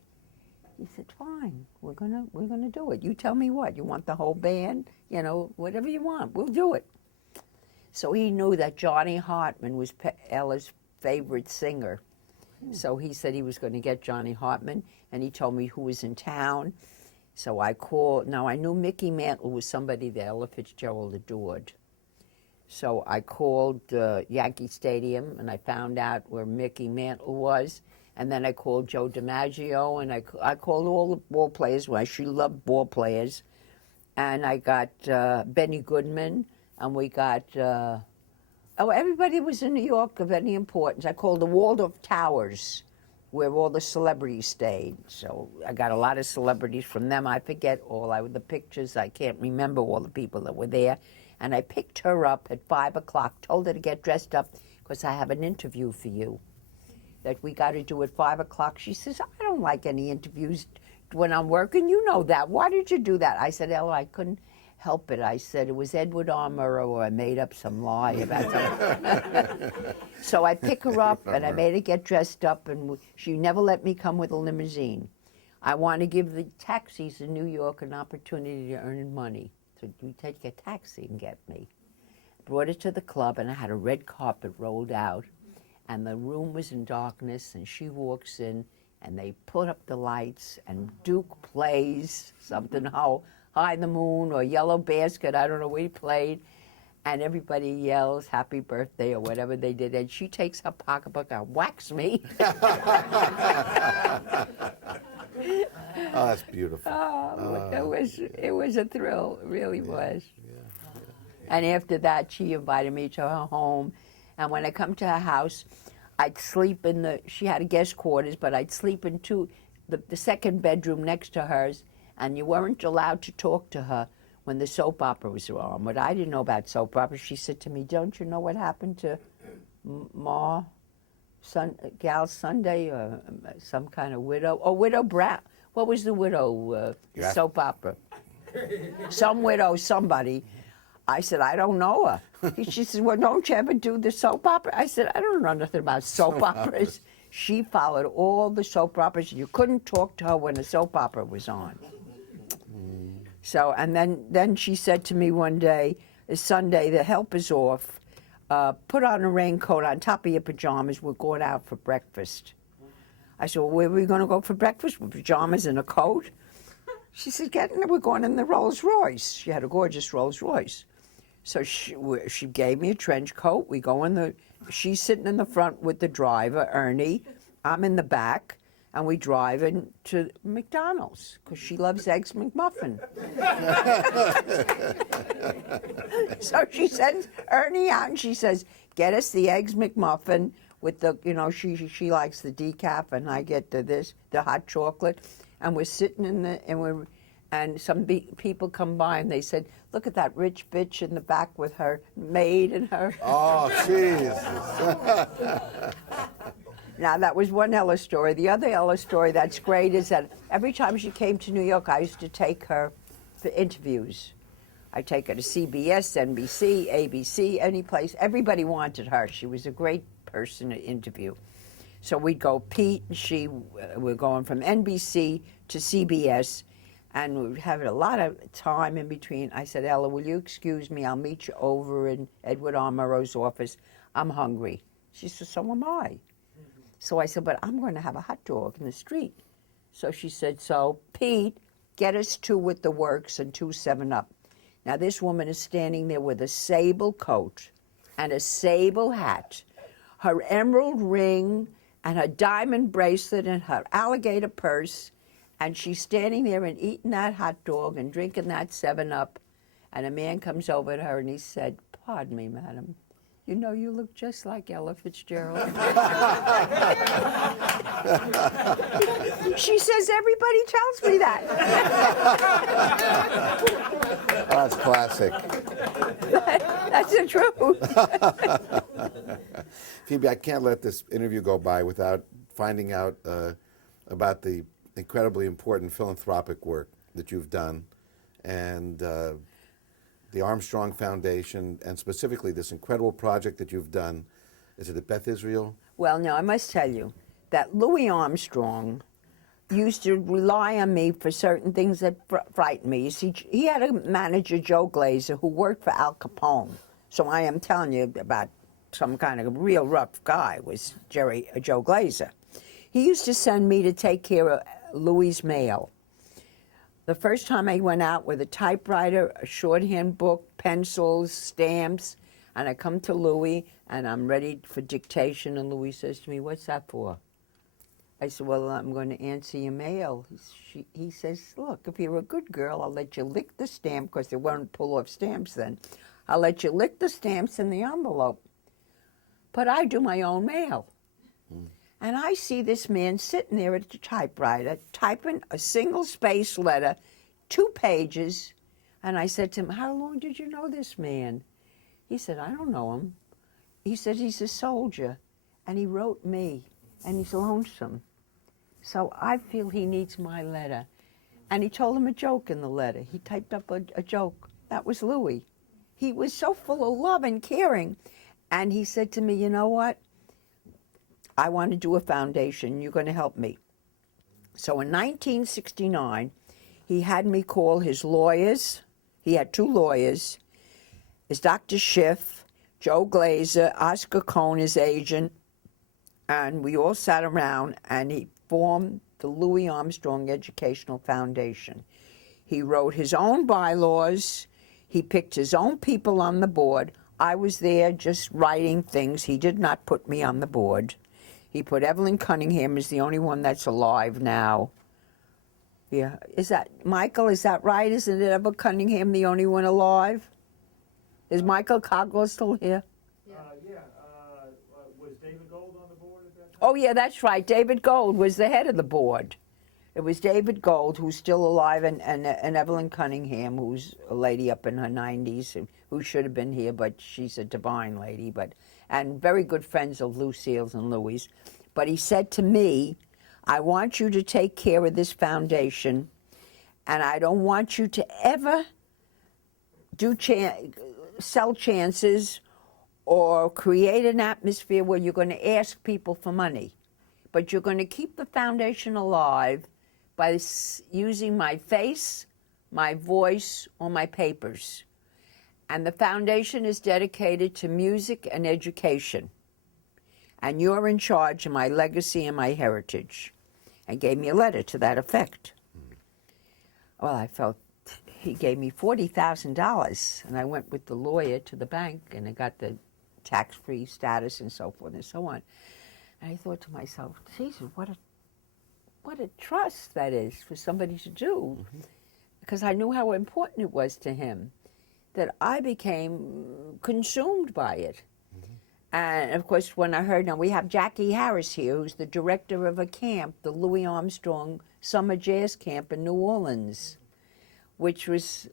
He said, fine, we're gonna do it. You tell me what, you want the whole band? You know, whatever you want, we'll do it. So he knew that Johnny Hartman was Ella's favorite singer. So he said he was going to get Johnny Hartman, and he told me who was in town. So I called. Now, I knew Mickey Mantle was somebody that Ella Fitzgerald adored. So I called Yankee Stadium, and I found out where Mickey Mantle was. And then I called Joe DiMaggio, and I called all the ball players. Well, she loved ball players. And I got Benny Goodman, and we got, everybody was in New York of any importance. I called the Waldorf Towers, where all the celebrities stayed. So I got a lot of celebrities from them. I forget the pictures. I can't remember all the people that were there. And I picked her up at 5 o'clock, told her to get dressed up because I have an interview for you that we got to do at 5 o'clock. She says, I don't like any interviews when I'm working. You know that. Why did you do that? I said, Ella, I couldn't help it. I said, it was Edward R. Murrow, or I made up some lie about something. So I pick her up, and I made her get dressed up, and she never let me come with a limousine. I want to give the taxis in New York an opportunity to earn money. So you take a taxi and get me. Brought it to the club, and I had a red carpet rolled out, and the room was in darkness, and she walks in, and they put up the lights, and Duke plays something, High the Moon or Yellow Basket, I don't know what he played, and everybody yells happy birthday or whatever they did, and she takes her pocketbook and whacks me. Oh, that's beautiful. It was a thrill, it really was. Yeah. And after that, she invited me to her home, and when I come to her house, I'd sleep she had a guest quarters, but I'd sleep in the second bedroom next to hers, and you weren't allowed to talk to her when the soap operas were on. What I didn't know about soap operas, she said to me, don't you know what happened to Gal Sunday, or some kind of widow? Oh, Widow Brown. What was the widow soap opera? Some widow, somebody. I said, I don't know her. She said, well, don't you ever do the soap opera? I said, I don't know nothing about soap operas. She followed all the soap operas. You couldn't talk to her when a soap opera was on. So, and then she said to me one day, Sunday, the help is off. Put on a raincoat on top of your pajamas. We're going out for breakfast. I said, well, where are we going to go for breakfast? With pajamas and a coat? She said, we're going in the Rolls Royce. She had a gorgeous Rolls Royce. So she gave me a trench coat. We go in she's sitting in the front with the driver, Ernie. I'm in the back, and we drive into McDonald's because she loves Eggs McMuffin. So she sends Ernie out, and she says, get us the Eggs McMuffin with the, she likes the decaf, and I get the hot chocolate. And we're sitting and some people come by and they said, look at that rich bitch in the back with her maid and her. Oh, Jesus. Now, that was one Ella story. The other Ella story that's great is that every time she came to New York, I used to take her for interviews. I'd take her to CBS, NBC, ABC, any place. Everybody wanted her. She was a great person to interview. So we'd go, Pete and we're going from NBC to CBS, and we'd have a lot of time in between. I said, Ella, will you excuse me? I'll meet you over in Edward R. Murrow's office. I'm hungry. She said, so am I. So I said, but I'm going to have a hot dog in the street. So she said, so Pete, get us 2 with the works and 2 7-Up. Now this woman is standing there with a sable coat and a sable hat, her emerald ring, and her diamond bracelet and her alligator purse, and she's standing there and eating that hot dog and drinking that 7-Up, and a man comes over to her and he said, pardon me, madam, you look just like Ella Fitzgerald. She says, everybody tells me that. Oh, that's classic. That's the truth. Phoebe, I can't let this interview go by without finding out about the incredibly important philanthropic work that you've done, and the Armstrong Foundation, and specifically this incredible project that you've done. Is it at Beth Israel? Well, no, I must tell you that Louis Armstrong used to rely on me for certain things that frightened me. You see, he had a manager, Joe Glazer, who worked for Al Capone. So I am telling you about some kind of real rough guy was Joe Glazer. He used to send me to take care of Louis' mail. The first time I went out with a typewriter, a shorthand book, pencils, stamps, and I come to Louis, and I'm ready for dictation, and Louis says to me, what's that for? I said, well, I'm going to answer your mail. He says, look, if you're a good girl, I'll let you lick the stamp, because they won't pull off stamps then. I'll let you lick the stamps in the envelope. But I do my own mail. And I see this man sitting there at the typewriter, typing a single-space letter, 2 pages. And I said to him, how long did you know this man? He said, I don't know him. He said, he's a soldier. And he wrote me. And he's lonesome. So I feel he needs my letter. And he told him a joke in the letter. He typed up a joke. That was Louis. He was so full of love and caring. And he said to me, you know what? I want to do a foundation. You're going to help me. So in 1969, he had me call his lawyers. He had 2 lawyers. His Dr. Schiff, Joe Glazer, Oscar Cohn, his agent, and we all sat around, and he formed the Louis Armstrong Educational Foundation. He wrote his own bylaws. He picked his own people on the board. I was there just writing things. He did not put me on the board. He put Evelyn Cunningham as the only one that's alive now. Yeah, is that, Michael, is that right? Isn't it Evelyn Cunningham the only one alive? Is Michael Cogwell still here? Was David Gold on the board at that time? Oh, yeah, that's right. David Gold was the head of the board. It was David Gold, who's still alive, and Evelyn Cunningham, who's a lady up in her 90s, who should have been here, but she's a divine lady, and very good friends of Lucille's and Louis. But he said to me, I want you to take care of this foundation, and I don't want you to ever sell chances or create an atmosphere where you're going to ask people for money. But you're going to keep the foundation alive by using my face, my voice, or my papers. And the foundation is dedicated to music and education. And you're in charge of my legacy and my heritage. And gave me a letter to that effect. Well, I felt he gave me $40,000, and I went with the lawyer to the bank, and I got the tax-free status and so forth and so on. And I thought to myself, Jesus, what a trust that is for somebody to do, because I knew how important it was to him, that I became consumed by it. And of course, when I heard, now we have Jackie Harris here, who's the director of a camp, the Louis Armstrong Summer Jazz Camp in New Orleans, which was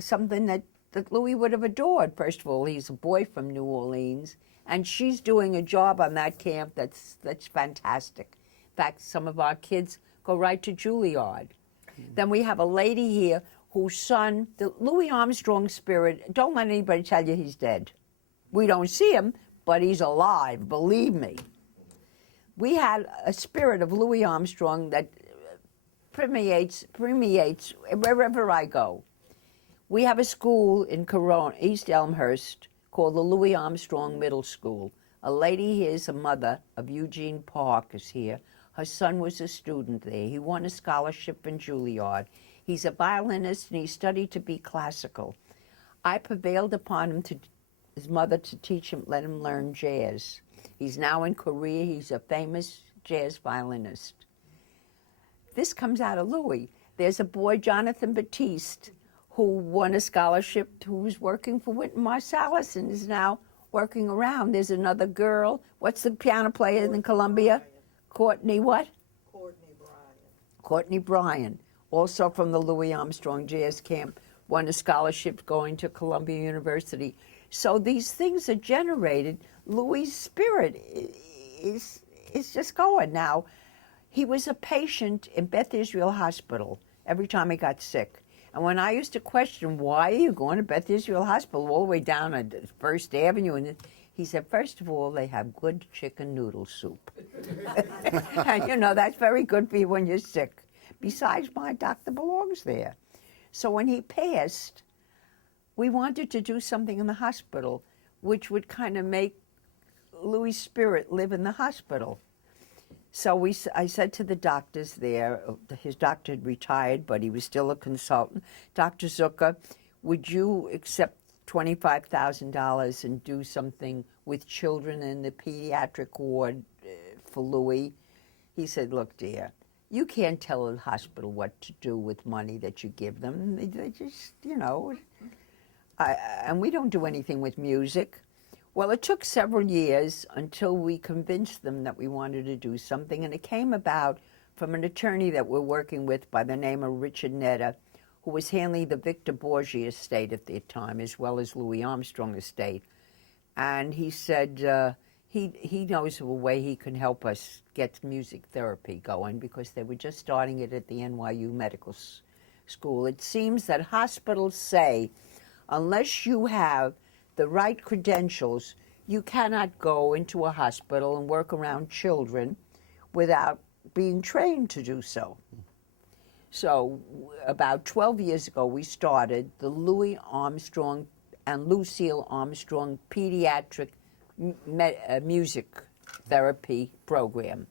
something that Louis would have adored. First of all, he's a boy from New Orleans, and she's doing a job on that camp that's fantastic. In fact, some of our kids go right to Juilliard. Then we have a lady here whose son, the Louis Armstrong spirit, don't let anybody tell you he's dead. We don't see him, but he's alive, believe me. We had a spirit of Louis Armstrong that permeates wherever I go. We have a school in Corona, East Elmhurst, called the Louis Armstrong Middle School. A lady here is a mother of Eugene Park is here. Her son was a student there. He won a scholarship in Juilliard. He's a violinist, and he studied to be classical. I prevailed upon him, his mother, to teach him, let him learn jazz. He's now in Korea. He's a famous jazz violinist. This comes out of Louis. There's a boy, Jonathan Batiste, who won a scholarship, who was working for Wynton Marsalis and is now working around. There's another girl. What's the piano player in Columbia? Courtney what? Courtney Bryan. Courtney Bryan, also from the Louis Armstrong Jazz Camp, won a scholarship going to Columbia University. So these things are generated. Louis' spirit is just going. Now, he was a patient in Beth Israel Hospital every time he got sick. And when I used to question, why are you going to Beth Israel Hospital all the way down at First Avenue? And he said, first of all, they have good chicken noodle soup. And, you know, that's very good for you when you're sick. Besides, my doctor belongs there. So when he passed, we wanted to do something in the hospital which would kind of make Louis' spirit live in the hospital. So I said to the doctors there, his doctor had retired, but he was still a consultant, Dr. Zucker, would you accept $25,000 and do something with children in the pediatric ward for Louis? He said, look, dear, you can't tell a hospital what to do with money that you give them. They just, you know, and we don't do anything with music. Well, it took several years until we convinced them that we wanted to do something, and it came about from an attorney that we're working with by the name of Richard Netta, who was handling the Victor Borgia estate at the time, as well as Louis Armstrong estate. And he said he knows of a way he can help us get music therapy going, because they were just starting it at the NYU Medical School. It seems that hospitals say, unless you have the right credentials, you cannot go into a hospital and work around children without being trained to do so. So about 12 years ago, we started the Louis Armstrong and Lucille Armstrong Pediatric Music Therapy Program.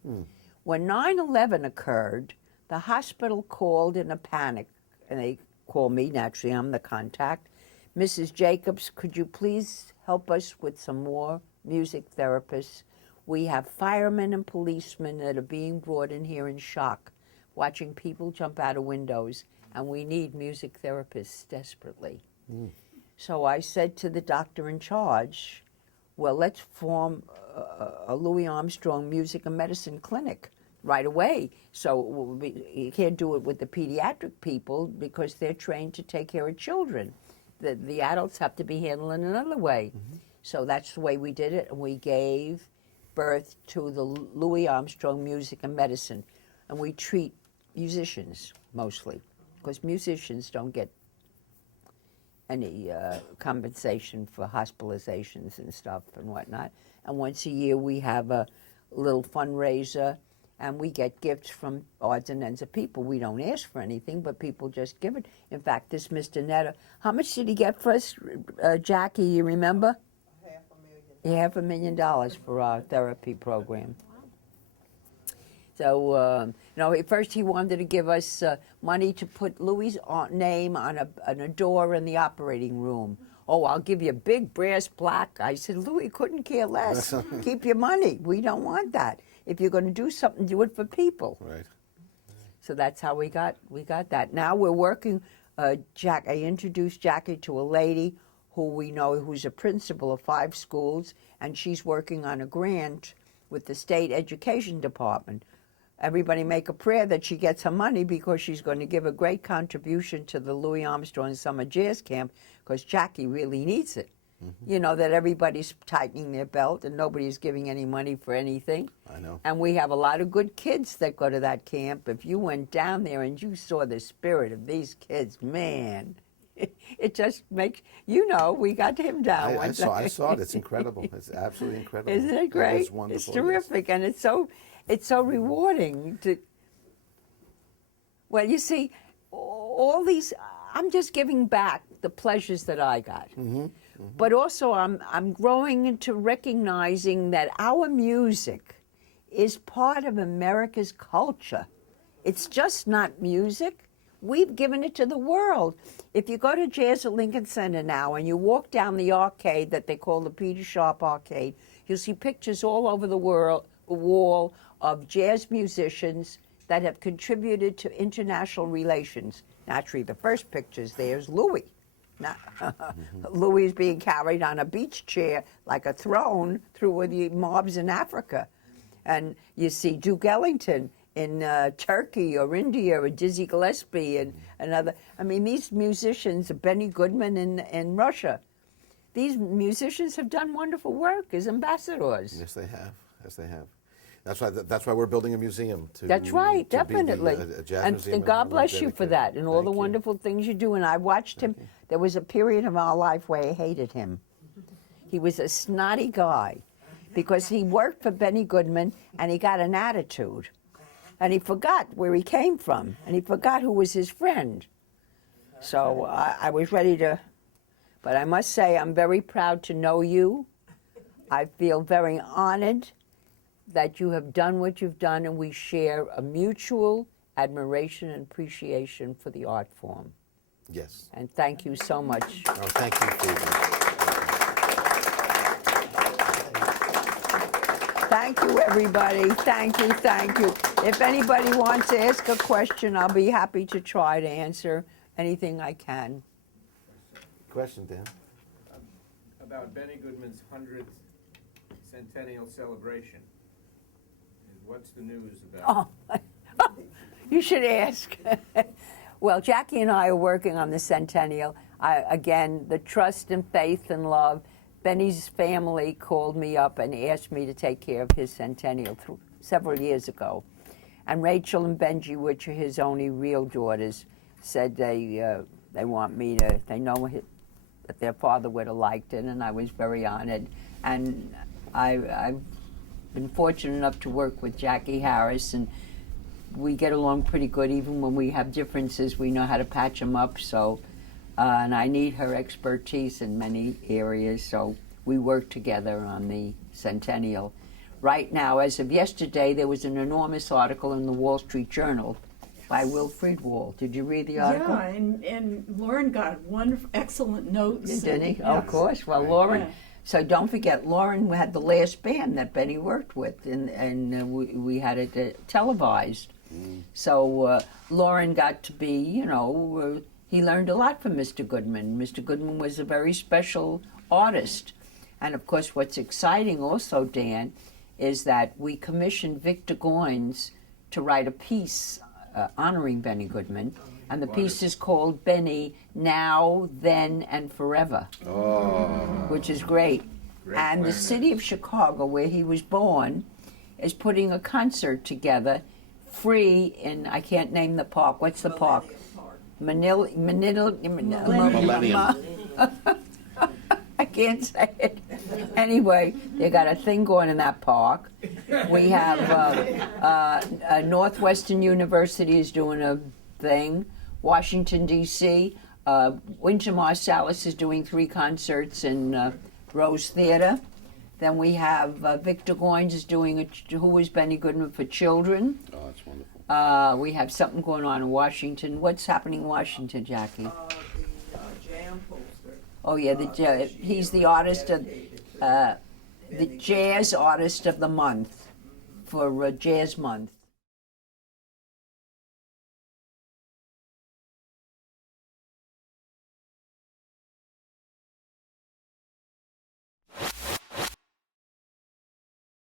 When 9/11 occurred, the hospital called in a panic, and they called me, naturally, I'm the contact. Mrs. Jacobs, could you please help us with some more music therapists? We have firemen and policemen that are being brought in here in shock, watching people jump out of windows, and we need music therapists desperately. So I said to the doctor in charge, well, let's form a Louis Armstrong Music and Medicine Clinic. right away. So you can't do it with the pediatric people because they're trained to take care of children. The adults have to be handled in another way. So that's the way we did it, and we gave birth to the Louis Armstrong Music and Medicine. And we treat musicians mostly, because musicians don't get any compensation for hospitalizations and stuff and whatnot. And once a year we have a little fundraiser, and we get gifts from odds and ends of people. We don't ask for anything, but people just give it. In fact, this Mr. Netta, how much did he get for us, Jackie, you remember? $500,000 for our therapy program. So, first he wanted to give us money to put Louis' name on a door in the operating room. Oh, I'll give you a big brass plaque. I said, Louis couldn't care less. Keep your money. We don't want that. If you're going to do something, do it for people. Right. So that's how we got that. Now we're working. I introduced Jackie to a lady who we know who's a principal of 5 schools, and she's working on a grant with the state education department. Everybody make a prayer that she gets her money, because she's going to give a great contribution to the Louis Armstrong Summer Jazz Camp, because Jackie really needs it. You know, that everybody's tightening their belt and nobody's giving any money for anything. I know. And we have a lot of good kids that go to that camp. If you went down there and you saw the spirit of these kids, man, it just makes, we got him down. I saw it. It's incredible. It's absolutely incredible. Isn't it great? It's wonderful. It's terrific, and it's so rewarding to. Well, you see, all these. I'm just giving back the pleasures that I got, but also I'm growing into recognizing that our music is part of America's culture. It's just not music. We've given it to the world. If you go to Jazz at Lincoln Center now and you walk down the arcade that they call the Peter Sharp Arcade, you'll see pictures all over the wall of jazz musicians that have contributed to international relations. Naturally, the first pictures there's Louis. Now, Louis is being carried on a beach chair like a throne through the mobs in Africa. And you see Duke Ellington in Turkey or India, or Dizzy Gillespie and another. I mean, these musicians, Benny Goodman in Russia, these musicians have done wonderful work as ambassadors. Yes, they have. Yes, they have. That's why we're building a museum. That's right, definitely. A jazz museum, and God bless you for that, and all the you. wonderful things you do. And I watched him. There was a period of our life where I hated him. He was a snotty guy, because he worked for Benny Goodman, and he got an attitude. And he forgot where he came from, and he forgot who was his friend. So I was ready to, but I must say I'm very proud to know you. I feel very honored that you have done what you've done, and we share a mutual admiration and appreciation for the art form. Yes. And thank you so much. Oh, thank you, Phoebe. Thank you, everybody. Thank you, thank you. If anybody wants to ask a question, I'll be happy to try to answer anything I can. Question, Dan? About Benny Goodman's 100th centennial celebration. What's the news about? Oh, you should ask. Well, Jackie and I are working on the centennial. Again, the trust and faith and love. Benny's family called me up and asked me to take care of his centennial several years ago. And Rachel and Benji, which are his only real daughters, said they want me to, they know that their father would have liked it, and I was very honored. And I've been fortunate enough to work with Jackie Harris, and we get along pretty good. Even when we have differences, we know how to patch them up. So, and I need her expertise in many areas, so we work together on the centennial. Right now, as of yesterday, there was an enormous article in the Wall Street Journal by Wilfred Wall. Did you read the article? Yeah, and Loren got wonderful, excellent notes. Did he? Yeah. Of course. Well, Loren. Yeah. So don't forget, Loren had the last band that Benny worked with, and we had it televised. So Loren got to be, he learned a lot from Mr. Goodman. Mr. Goodman was a very special artist. And of course, what's exciting also, Dan, is that we commissioned Victor Goines to write a piece honoring Benny Goodman, and the piece is called Benny Now, Then, and Forever, which is great. And the city of Chicago, where he was born, is putting a concert together, free in, I can't name the park. What's the park? Millennium. I can't say it. Anyway, they got a thing going in that park. We have Northwestern University is doing a thing. Washington, D.C. Wynton Marsalis is doing 3 concerts in Rose Theater. Then we have Victor Goines is doing Who is Benny Goodman for Children. Oh, that's wonderful. We have something going on in Washington. What's happening in Washington, Jackie? The jam poster. Oh yeah, he's the artist of the jazz artist of the month for Jazz Month.